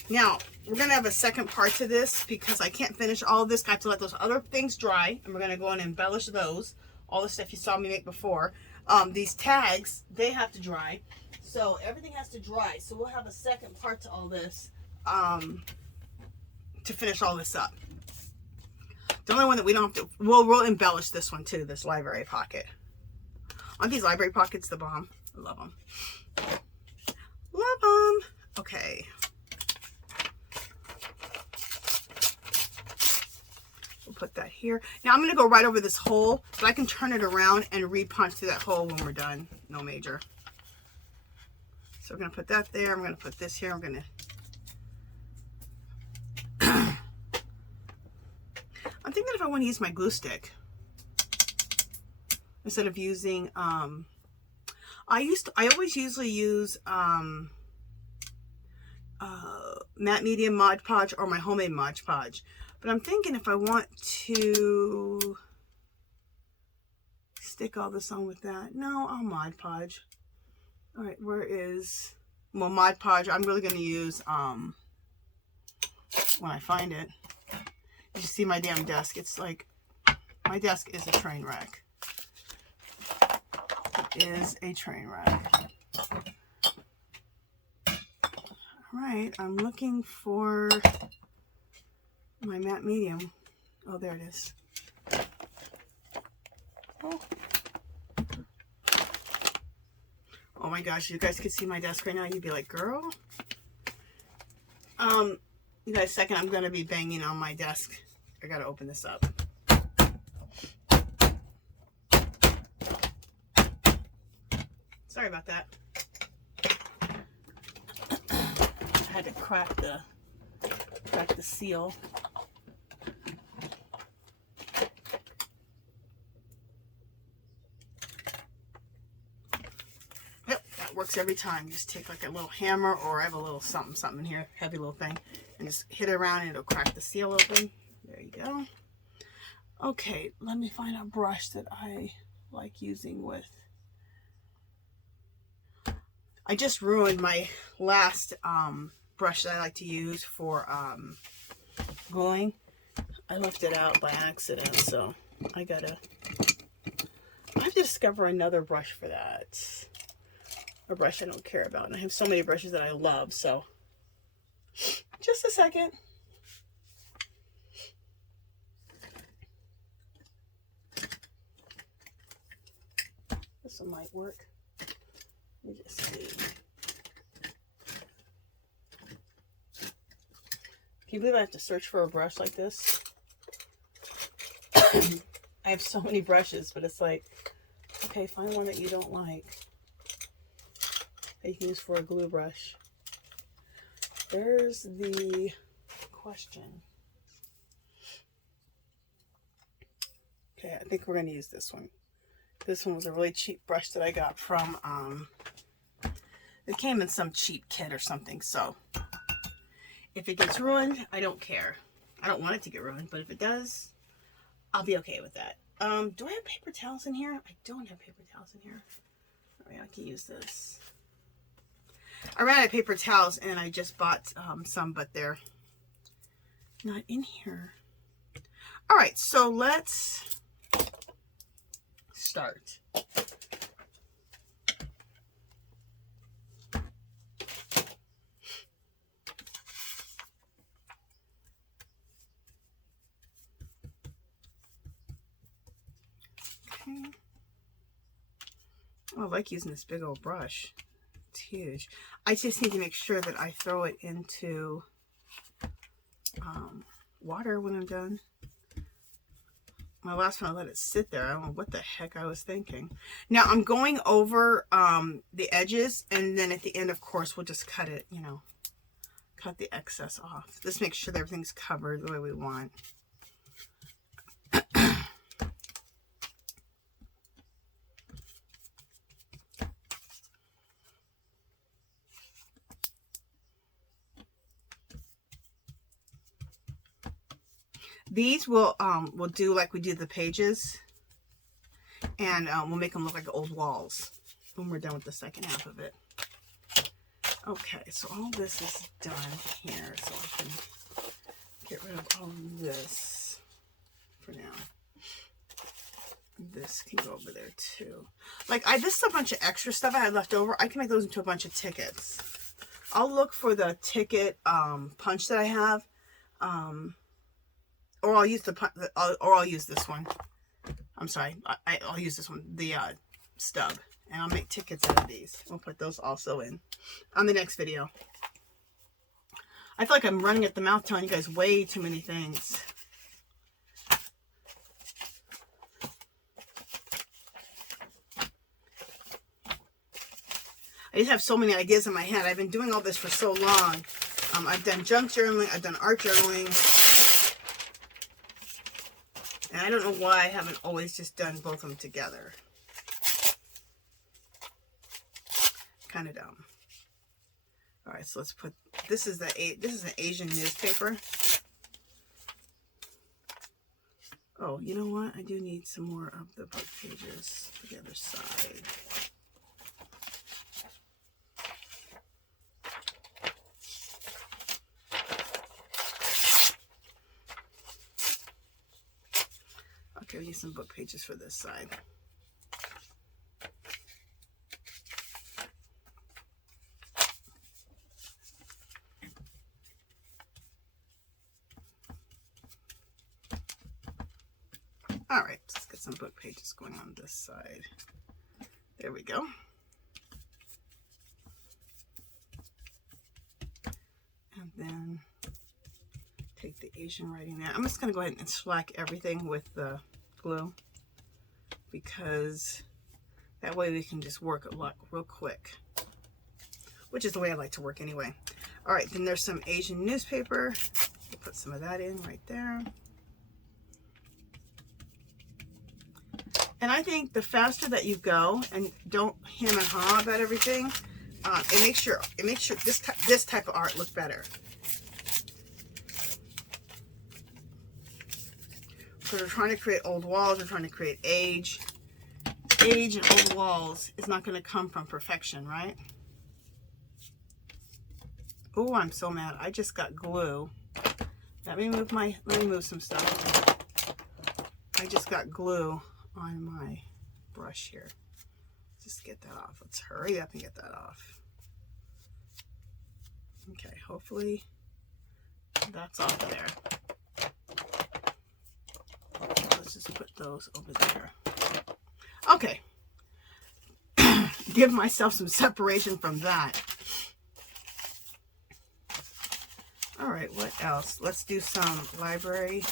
Now, we're going to have a second part to this because I can't finish all of this. I have to let those other things dry, and we're going to go and embellish those. All the stuff you saw me make before. These tags, they have to dry. So everything has to dry. So we'll have a second part to all this to finish all this up. The only one that we don't have to, we'll embellish this one too, this library pocket. Aren't these library pockets the bomb? I love them. Love them. Okay. We'll put that here. Now I'm going to go right over this hole, but I can turn it around and re-punch through that hole when we're done. No major. So we're going to put that there. I'm going to put this here. I'm going to... I'm thinking if I want to use my glue stick instead of using... I always usually use matte medium Mod Podge or my homemade Mod Podge. But I'm thinking if I want to stick all this on with that. No, I'll Mod Podge. All right, where is... Well, Mod Podge, I'm really going to use when I find it. You see my damn desk. It's like... My desk is a train wreck. It is a train wreck. All right, I'm looking for... my matte medium. Oh, there it is. Oh my gosh, you guys could see my desk right now. You'd be like, girl. You guys, second, I'm going to be banging on my desk. I got to open this up. Sorry about that. I had to crack the seal. Yep, that works every time. Just take like a little hammer, or I have a little something in here, heavy little thing, and just hit it around and it'll crack the seal open. There you go. Okay, let me find a brush that I like using with. I just ruined my last brush that I like to use for gluing. I left it out by accident, so I have to discover another brush for that. A brush I don't care about. And I have so many brushes that I love, so just a second. This one might work. Let me just see. Can you believe I have to search for a brush like this? I have so many brushes, but it's like, okay, find one that you don't like that you can use for a glue brush. There's the question. Okay, I think we're going to use this one. This one was a really cheap brush that I got from, it came in some cheap kit or something, so if it gets ruined, I don't care. I don't want it to get ruined, but if it does, I'll be okay with that. Do I have paper towels in here? I don't have paper towels in here. All right, I can use this. I ran out of paper towels and I just bought some, but they're not in here. All right, so let's start. Okay. Oh, I like using this big old brush. It's huge. I just need to make sure that I throw it into water when I'm done. My last one, I let it sit there. I don't know what the heck I was thinking. Now I'm going over the edges, and then at the end, of course, we'll just cut it, you know, cut the excess off. Just make sure that everything's covered the way we want. These we'll do like we do the pages, and we'll make them look like old walls when we're done with the second half of it. Okay, so all this is done here, so I can get rid of all of this for now. This can go over there too. Like this is a bunch of extra stuff I had left over. I can make those into a bunch of tickets. I'll look for the ticket punch that I have. Or I'll use I'll use this one. I'm sorry, I'll use this one, the stub, and I'll make tickets out of these. We'll put those also in on the next video. I feel like I'm running at the mouth telling you guys way too many things. I just have so many ideas in my head. I've been doing all this for so long. I've done junk journaling, I've done art journaling. And I don't know why I haven't always just done both of them together. Kind of dumb. All right, so let's put, this is an Asian newspaper. Oh, you know what? I do need some more of the book pages for the other side. Okay, we need some book pages for this side. All right, let's get some book pages going on this side. There we go. And then take the Asian writing there. I'm just going to go ahead and slack everything with the glue, because that way we can just work it real quick, which is the way I like to work anyway. All right, then there's some Asian newspaper. We'll put some of that in right there. And I think the faster that you go and don't hem and haw about everything, it makes sure this type of art look better. So we're trying to create old walls, we're trying to create age. Age and old walls is not going to come from perfection, right? Oh, I'm so mad. I just got glue. Let me move some stuff. I just got glue on my brush here. Just get that off. Let's hurry up and get that off. Okay, hopefully that's off there. Let's just put those over there. Okay. Give myself some separation from that. All right, what else? Let's do some library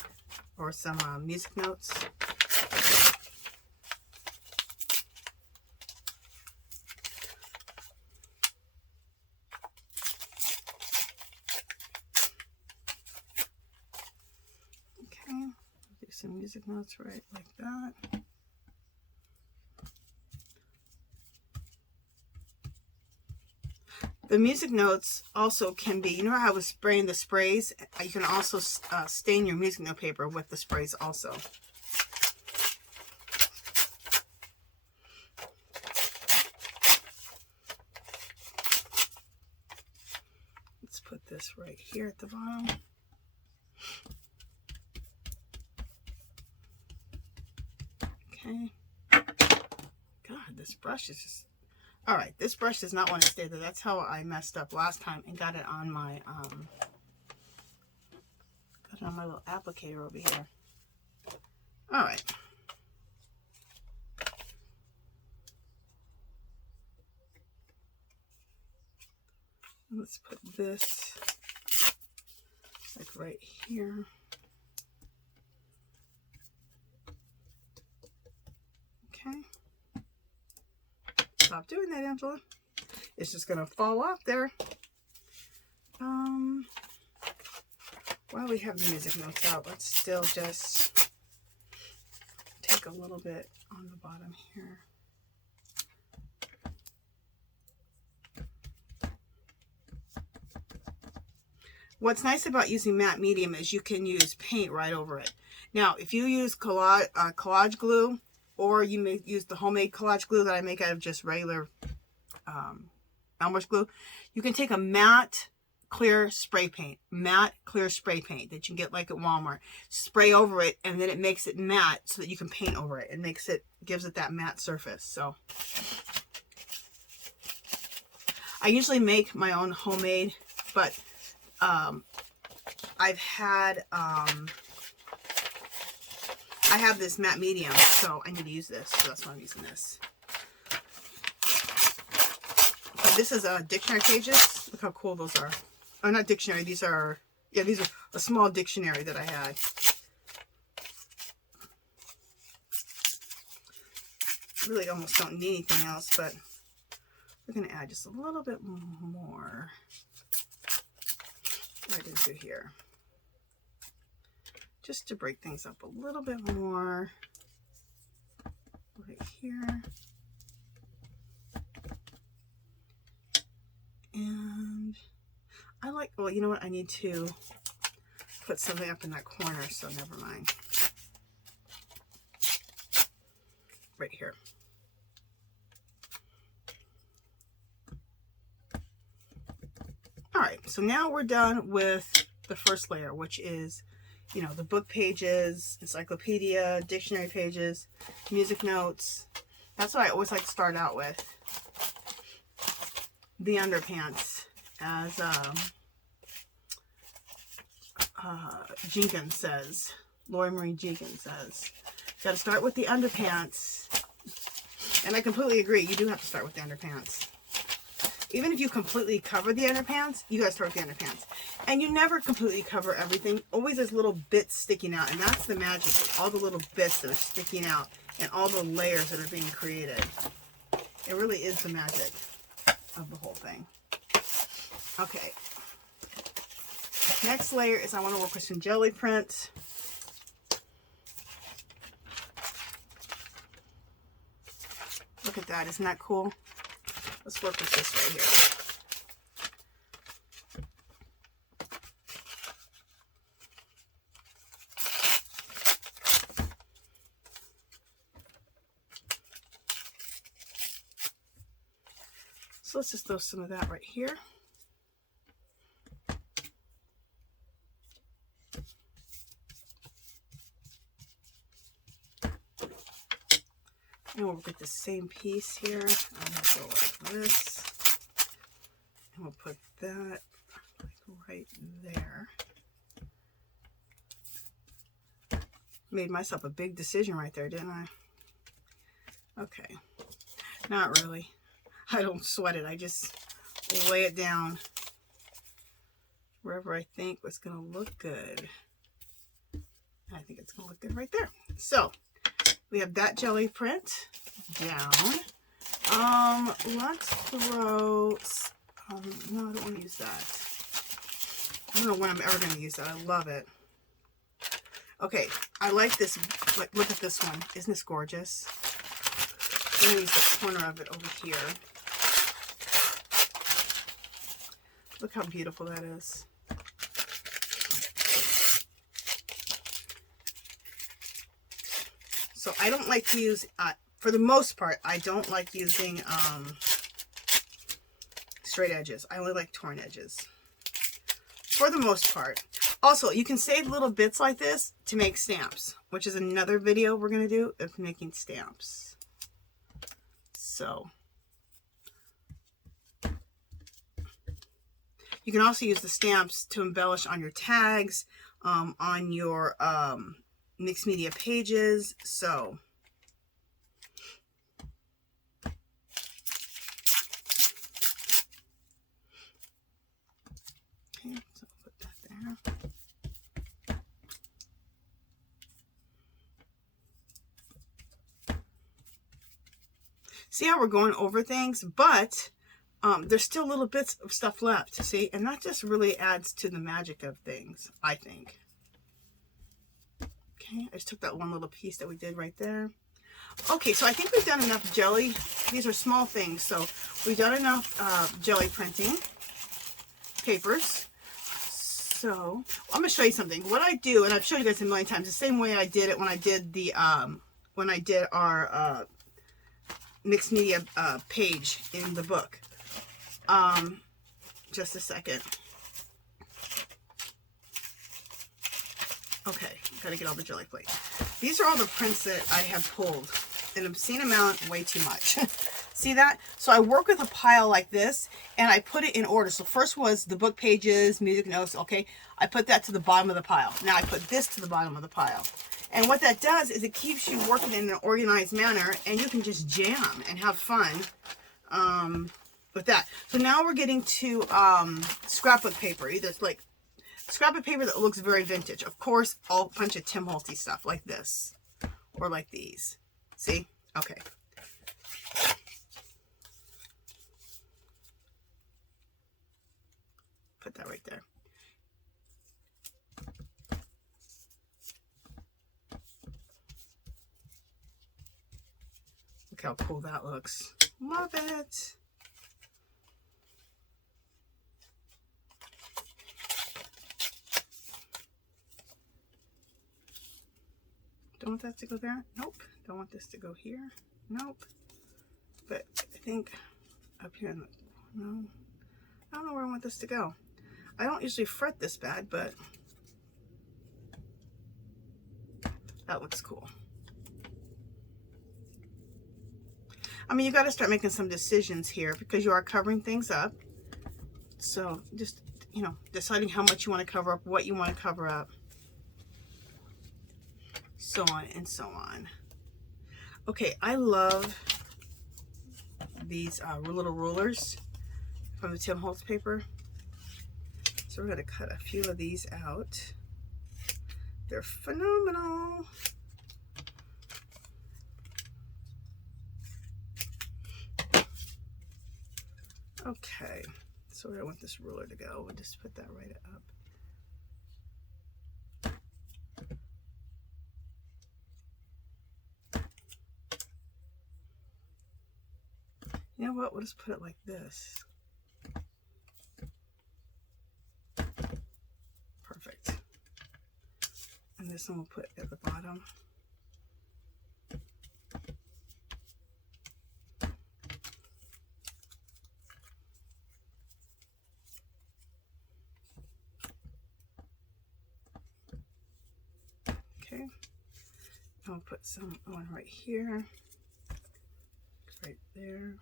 or some music notes. Okay, do some music notes right like that. The music notes also can be, you know how I was spraying the sprays? You can also stain your music note paper with the sprays also. Let's put this right here at the bottom. Okay. God, this brush is just... All right, this brush does not want to stay there. That's how I messed up last time and got it on my little applicator over here. All right. Let's put this like right here. Okay. Stop doing that, Angela. It's just gonna fall off there. While we have the music notes out, let's still just take a little bit on the bottom here. What's nice about using matte medium is you can use paint right over it. Now, if you use collage glue, or you may use the homemade collage glue that I make out of just regular Elmer's glue, you can take a matte clear spray paint that you can get like at Walmart, spray over it, and then it makes it matte so that you can paint over it. It gives it that matte surface. So I usually make my own homemade, but I have this matte medium, so I need to use this, so that's why I'm using this. Okay, this is dictionary pages. Look how cool those are. Oh, not dictionary, these are a small dictionary that I had. Really almost don't need anything else, but we're going to add just a little bit more right into here, just to break things up a little bit more right here. And I like, well, you know what? I need to put something up in that corner, so never mind. Right here. All right, so now we're done with the first layer, which is, you know, the book pages, encyclopedia, dictionary pages, music notes. That's what I always like to start out with. The underpants, as Jenkins says, Lori Marie Jenkins says. Got to start with the underpants. And I completely agree, you do have to start with the underpants. even if you completely cover the underpants, you gotta start with the underpants. And you never completely cover everything. Always there's little bits sticking out, and that's the magic. All the little bits that are sticking out and all the layers that are being created. It really is the magic of the whole thing. Okay. Next layer is I want to work with some jelly print. Look at that. Isn't that cool? Let's work with this right here. So let's just throw some of that right here. And we'll get the same piece here. I'm going to go like this. And we'll put that like right there. Made myself a big decision right there, didn't I? Okay. Not really. I don't sweat it. I just lay it down wherever I think was going to look good. I think it's going to look good right there. So we have that jelly print down. Let's throw, no, I don't want to use that. I don't know when I'm ever going to use that. I love it. Okay, I like this, like, look at this one. Isn't this gorgeous? I'm going to use the corner of it over here. Look how beautiful that is. So I don't like to use, for the most part, I don't like using straight edges. I only like torn edges. For the most part. Also, you can save little bits like this to make stamps, which is another video we're going to do of making stamps. So you can also use the stamps to embellish on your tags, on your mixed media pages. So okay, so put that there. See how we're going over things, but there's still little bits of stuff left, see? And that just really adds to the magic of things, I think. Okay, I just took that one little piece that we did right there. Okay, so I think we've done enough jelly. These are small things, so we've done enough jelly printing papers. So I'm going to show you something. What I do, and I've shown you guys a million times, the same way I did it when I did the our mixed media page in the book. Just a second. Okay, gotta get all the jelly plate. These are all the prints that I have pulled, an obscene amount, way too much. See that? So I work with a pile like this, and I put it in order. So first was the book pages, music notes, okay? I put that to the bottom of the pile. Now I put this to the bottom of the pile. And what that does is it keeps you working in an organized manner, and you can just jam and have fun with that. So now we're getting to scrapbook paper. Either it's like scrapbook paper that looks very vintage. Of course, a bunch of Tim Holtz stuff like this or like these. See? Okay. Put that right there. Look how cool that looks. Love it. Don't want that to go there. Nope. Don't want this to go here. Nope. But I think up here in the, no. I don't know where I want this to go. I don't usually fret this bad, but that looks cool. I mean, you got to start making some decisions here because you are covering things up. So just, you know, deciding how much you want to cover up, what you want to cover up, so on and so on. Okay, I love these little rulers. from the Tim Holtz paper. So we're going to cut a few of these out. They're phenomenal. Okay, so where I want this ruler to go, we'll just put that right up. You know what, we'll just put it like this. Perfect. And this one we'll put at the bottom. Okay, I'll put some on right here, right there.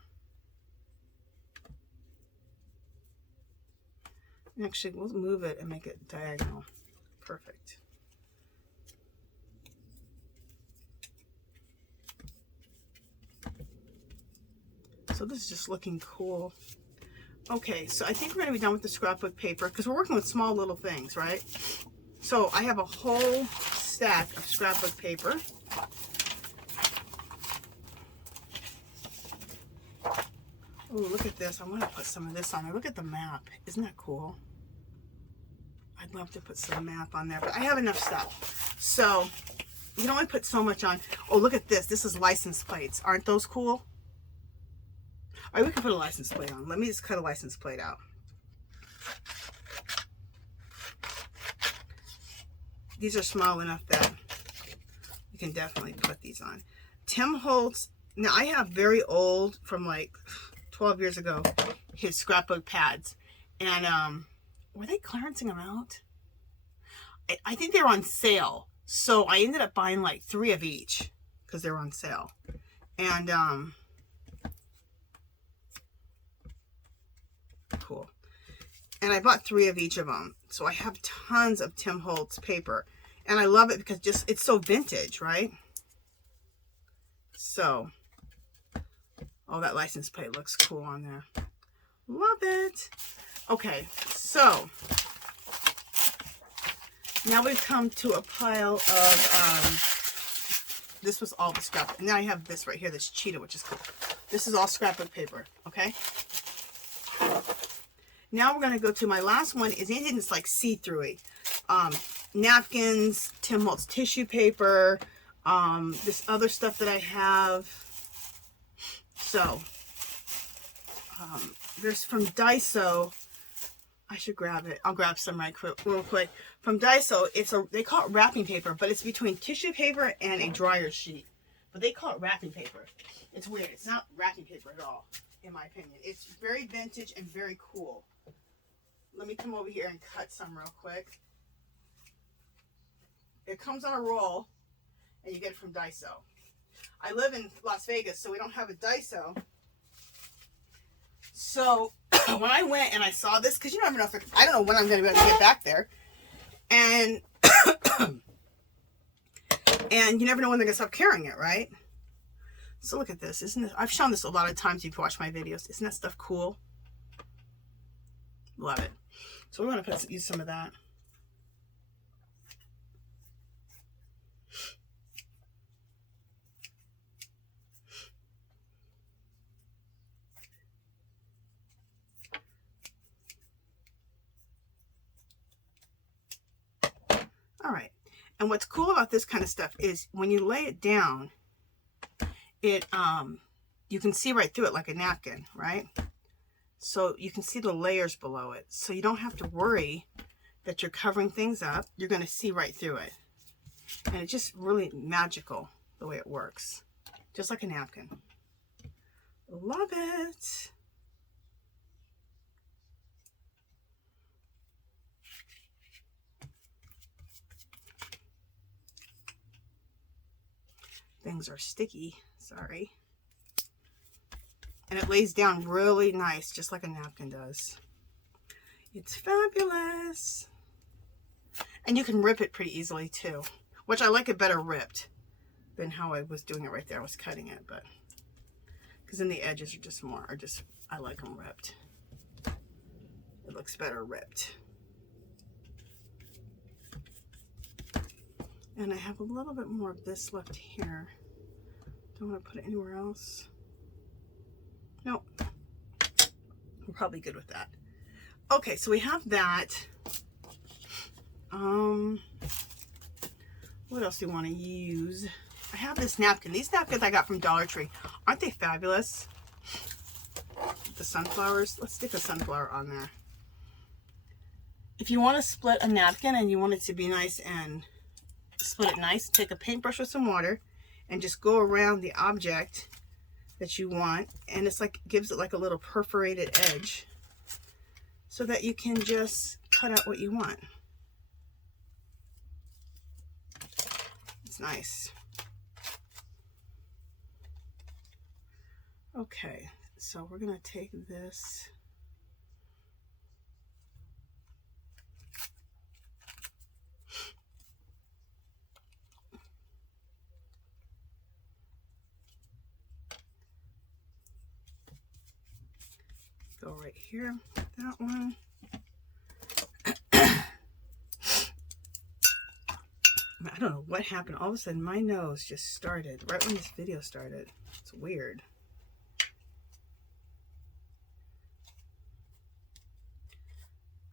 Actually, we'll move it and make it diagonal. Perfect. So this is just looking cool. Okay, so I think we're going to be done with the scrapbook paper because we're working with small little things, right? So I have a whole stack of scrapbook paper. Oh, look at this. I want to put some of this on there. Look at the map. Isn't that cool? I'd love to put some map on there, but I have enough stuff. So you can only put so much on. Oh, look at this. This is license plates. Aren't those cool? All right, we can put a license plate on. Let me just cut a license plate out. These are small enough that you can definitely put these on. Tim Holtz. Now, I have very old, from like 12 years ago, his scrapbook pads. And were they clearancing them out? I think they were on sale. So I ended up buying like 3 of each because they were on sale. And cool. And I bought 3 of each of them. So I have tons of Tim Holtz paper. And I love it because just it's so vintage, right? So, oh, that license plate looks cool on there. Love it. Okay, so now we've come to a pile of, this was all the scrap. And then I have this right here, this cheetah, which is cool. This is all scrapbook paper, okay? Now we're going to go to my last one is anything that's like see-through-y. Napkins, Tim Holtz tissue paper, this other stuff that I have. So, there's from Daiso. I should grab it. I'll grab some real quick. From Daiso, they call it wrapping paper, but it's between tissue paper and a dryer sheet. But they call it wrapping paper. It's weird. It's not wrapping paper at all, in my opinion. It's very vintage and very cool. Let me come over here and cut some real quick. It comes on a roll, and you get it from Daiso. I live in Las Vegas, so we don't have a Daiso. So when I went and I saw this, because you never know if I don't know when I'm going to be able to get back there, and and you never know when they're going to stop carrying it, right? So look at this, isn't it? I've shown this a lot of times if you watch my videos. Isn't that stuff cool? Love it. So we're going to use some of that. All right, and what's cool about this kind of stuff is when you lay it down, it you can see right through it like a napkin, right? So you can see the layers below it. So you don't have to worry that you're covering things up. You're going to see right through it. And it's just really magical the way it works. Just like a napkin. Love it. Things are sticky, sorry. And it lays down really nice, just like a napkin does. It's fabulous. And you can rip it pretty easily too, which I like it better ripped than how I was doing it right there. I was cutting it, but because then the edges are just I like them ripped. It looks better ripped. And I have a little bit more of this left here. Don't want to put it anywhere else. Nope. We're probably good with that. Okay, so we have that. What else do we want to use? I have this napkin. These napkins I got from Dollar Tree. Aren't they fabulous? The sunflowers. Let's stick a sunflower on there. If you want to split a napkin and you want it to be nice and split it nice, take a paintbrush with some water and just go around the object that you want, and it's like, gives it like a little perforated edge so that you can just cut out what you want. It's nice. Okay, so we're gonna take this. Go right here, that one. I don't know what happened. All of a sudden, my nose just started right when this video started. It's weird.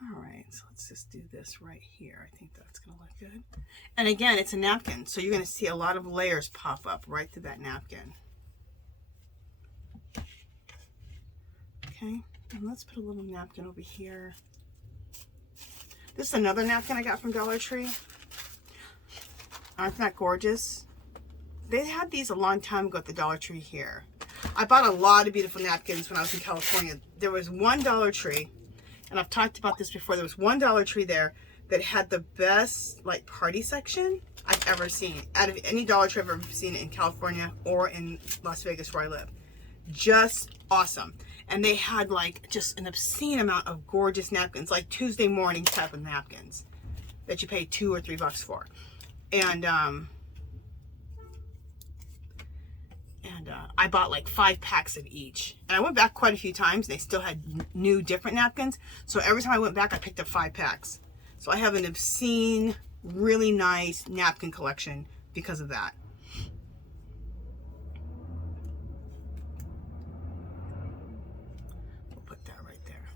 All right, so let's just do this right here. I think that's going to look good. And again, it's a napkin, so you're going to see a lot of layers pop up right through that napkin. Okay, and let's put a little napkin over here. This is another napkin I got from Dollar Tree. Aren't that gorgeous? They had these a long time ago at the Dollar Tree here. I bought a lot of beautiful napkins when I was in California. There was one Dollar Tree, and I've talked about this before. There was one Dollar Tree there that had the best like party section I've ever seen. Out of any Dollar Tree I've ever seen in California or in Las Vegas where I live. Just awesome. And they had like just an obscene amount of gorgeous napkins, like Tuesday morning type of napkins that you pay $2 or $3 for. And I bought like 5 packs of each. And I went back quite a few times. They still had new, different napkins. So every time I went back, I picked up 5 packs. So I have an obscene, really nice napkin collection because of that. We'll put that right there.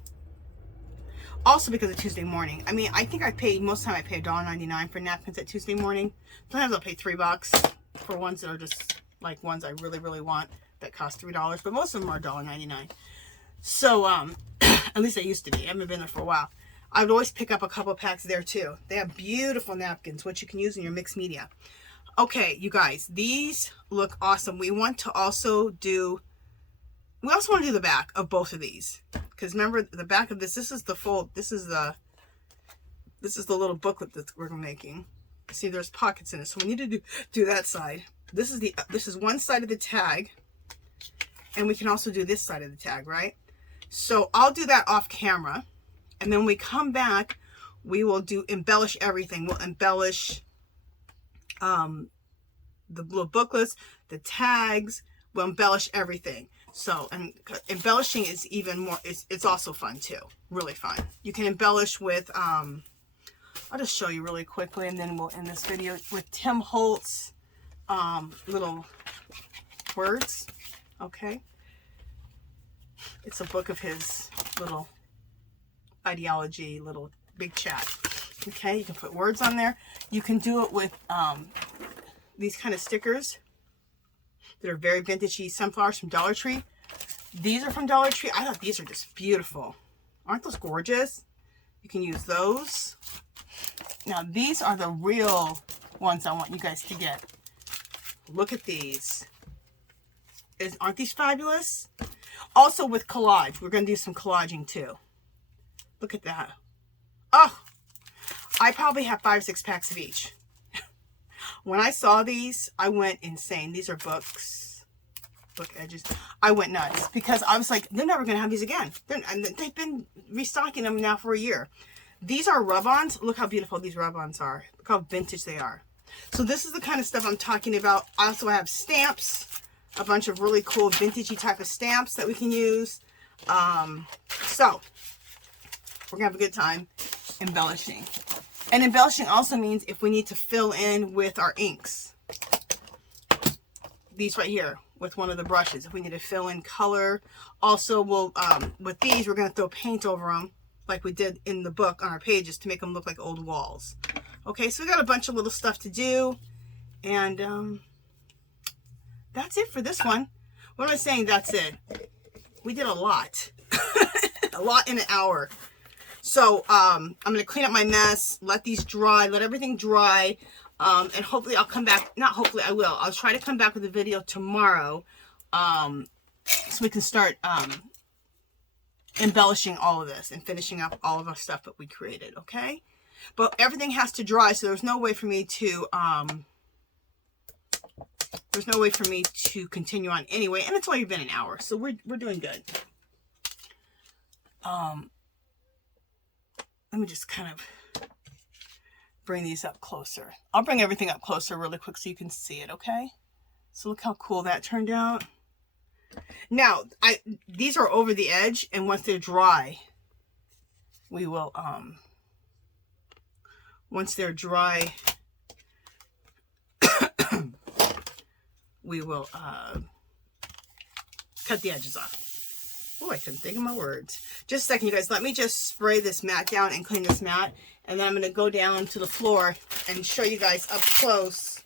Also because of Tuesday morning. I mean, I think I paid, most of the time I pay $1.99 for napkins at Tuesday morning. Sometimes I'll pay $3 for ones that are just like ones I really, really want that cost $3. But most of them are $1.99. So, at least they used to be. I haven't been there for a while. I would always pick up a couple packs there too. They have beautiful napkins, which you can use in your mixed media. Okay, you guys, these look awesome. We want to also do the back of both of these. Because remember, the back of this is the fold, this is the little booklet that we're making. See, there's pockets in it, so we need to do that side. This is one side of the tag, and we can also do this side of the tag, right? So I'll do that off camera, and then when we come back, we will embellish everything. We'll embellish the little booklets, the tags. We'll embellish everything. So, and embellishing is even more, it's also fun too. Really fun. You can embellish with, I'll just show you really quickly and then we'll end this video with Tim Holtz little words. Okay. It's a book of his little ideology, little big chat. Okay. You can put words on there. You can do it with these kind of stickers that are very vintagey sunflowers from Dollar Tree. These are from Dollar Tree. I thought these are just beautiful. Aren't those gorgeous? You can use those. Now these are the real ones I want you guys to get. Look at these. Aren't these fabulous? Also with collage. We're going to do some collaging too. Look at that. Oh, I probably have 5 or 6 packs of each. When I saw these, I went insane. These are book edges. I went nuts because I was like, they're never going to have these again. They've been restocking them now for a year. These are rub-ons. Look how beautiful these rub-ons are. Look how vintage they are. So this is the kind of stuff I'm talking about. Also, I have stamps, a bunch of really cool vintagey type of stamps that we can use. So We're going to have a good time embellishing. And embellishing also means if we need to fill in with our inks. These right here with one of the brushes. If we need to fill in color. Also, we'll with these, we're going to throw paint over them like we did in the book on our pages to make them look like old walls. Okay, so we got a bunch of little stuff to do. And that's it for this one. What am I saying? That's it. We did a lot. A lot in an hour. So I'm going to clean up my mess, let these dry, let everything dry, and hopefully I'll come back. Not hopefully, I will. I'll try to come back with a video tomorrow so we can start embellishing all of this and finishing up all of our stuff that we created, okay? But everything has to dry, so there's no way for me to continue on anyway, and it's only been an hour, so we're doing good. Let me just kind of bring these up closer. I'll bring everything up closer really quick so you can see it, okay? So look how cool that turned out. Now, these are over the edge, and once they're dry, we will, once they're dry, we will cut the edges off. Oh, I couldn't think of my words. Just a second, you guys. Let me just spray this mat down and clean this mat. And then I'm going to go down to the floor and show you guys up close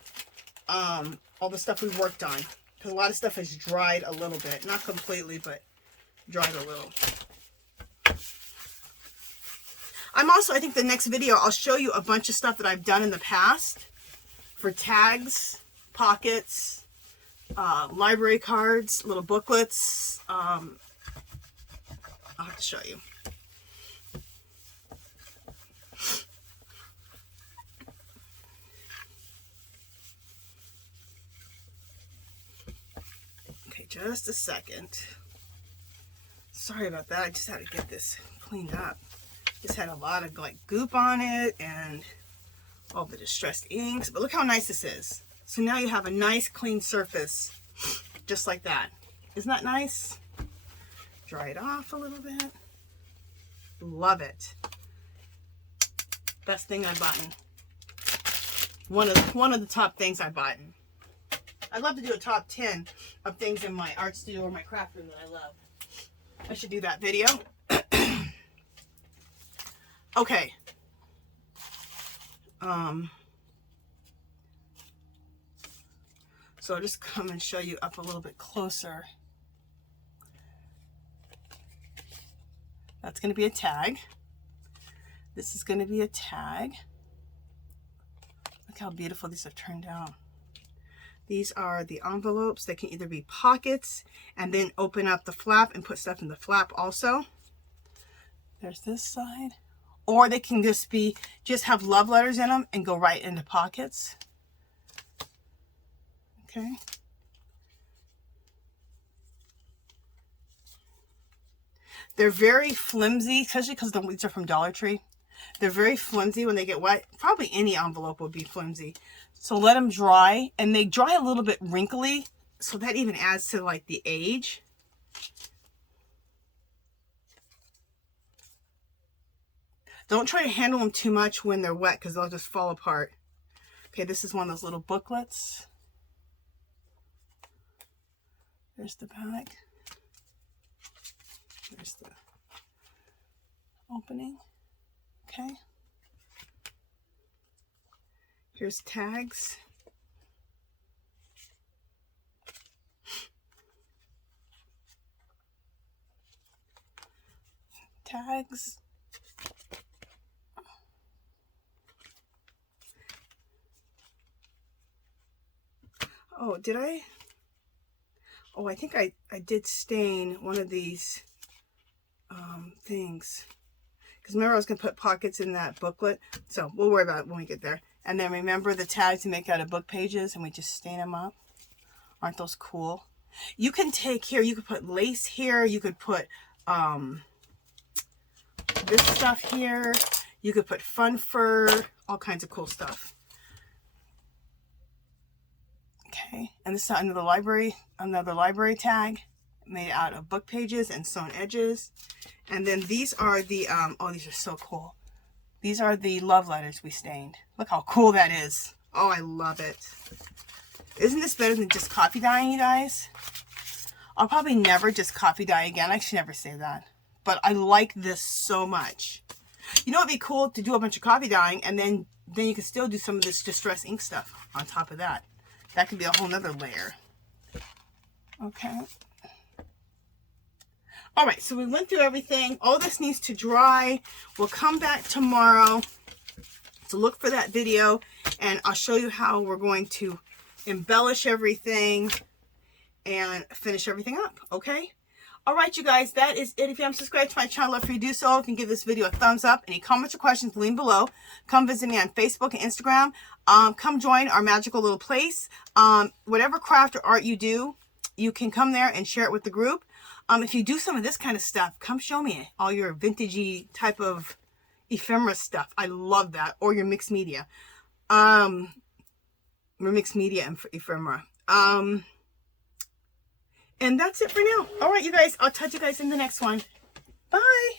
all the stuff we worked on. Because a lot of stuff has dried a little bit. Not completely, but dried a little. I think the next video, I'll show you a bunch of stuff that I've done in the past. For tags, pockets, library cards, little booklets. I'll have to show you. Okay, just a second. Sorry about that. I just had to get this cleaned up. Just had a lot of like goop on it and all the distressed inks. But look how nice this is. So now you have a nice clean surface just like that. Isn't that nice? Dry it off a little bit. Love it. Best thing I've bought. One of the top things I bought. I'd love to do a top 10 of things in my art studio or my craft room that I love. I should do that video. Okay. So I'll just come and show you up a little bit closer. That's going to be a tag. This is going to be a tag. Look how beautiful these have turned out. These are the envelopes. They can either be pockets and then open up the flap and put stuff in the flap also. There's this side. Or they can just have love letters in them and go right into pockets. Okay. They're very flimsy, especially because these are from Dollar Tree. They're very flimsy when they get wet. Probably any envelope would be flimsy. So let them dry, and they dry a little bit wrinkly, so that even adds to like the age. Don't try to handle them too much when they're wet because they'll just fall apart. Okay, this is one of those little booklets. There's the back. There's the opening. Okay. Here's tags. Tags. Oh, did I? Oh, I think I did stain one of these things. Because remember I was going to put pockets in that booklet. So we'll worry about it when we get there. And then remember the tags to make out of book pages and we just stain them up. Aren't those cool? You can take here, you could put lace here. You could put this stuff here. You could put fun fur. All kinds of cool stuff. Okay, and this is another library tag. made out of book pages and sewn edges. And then these are the, oh, these are so cool. These are the love letters we stained. Look how cool that is. Oh, I love it. Isn't this better than just coffee dyeing, you guys? I'll probably never just coffee dye again. I should never say that. But I like this so much. You know, it'd be cool to do a bunch of coffee dyeing, and then you can still do some of this distress ink stuff on top of that. That could be a whole nother layer. Okay. All right, so we went through everything. All this needs to dry. We'll come back tomorrow to look for that video, and I'll show you how we're going to embellish everything and finish everything up, okay? All right, you guys, that is it. If you haven't subscribed to my channel, I'd love for you to do so. You can give this video a thumbs up. Any comments or questions, leave below. Come visit me on Facebook and Instagram. Come join our magical little place. Whatever craft or art you do, you can come there and share it with the group. If you do some of this kind of stuff, come show me all your vintagey type of ephemera stuff. I love that. Or your mixed media. Mixed media and ephemera. And that's it for now. All right, you guys. I'll touch you guys in the next one. Bye.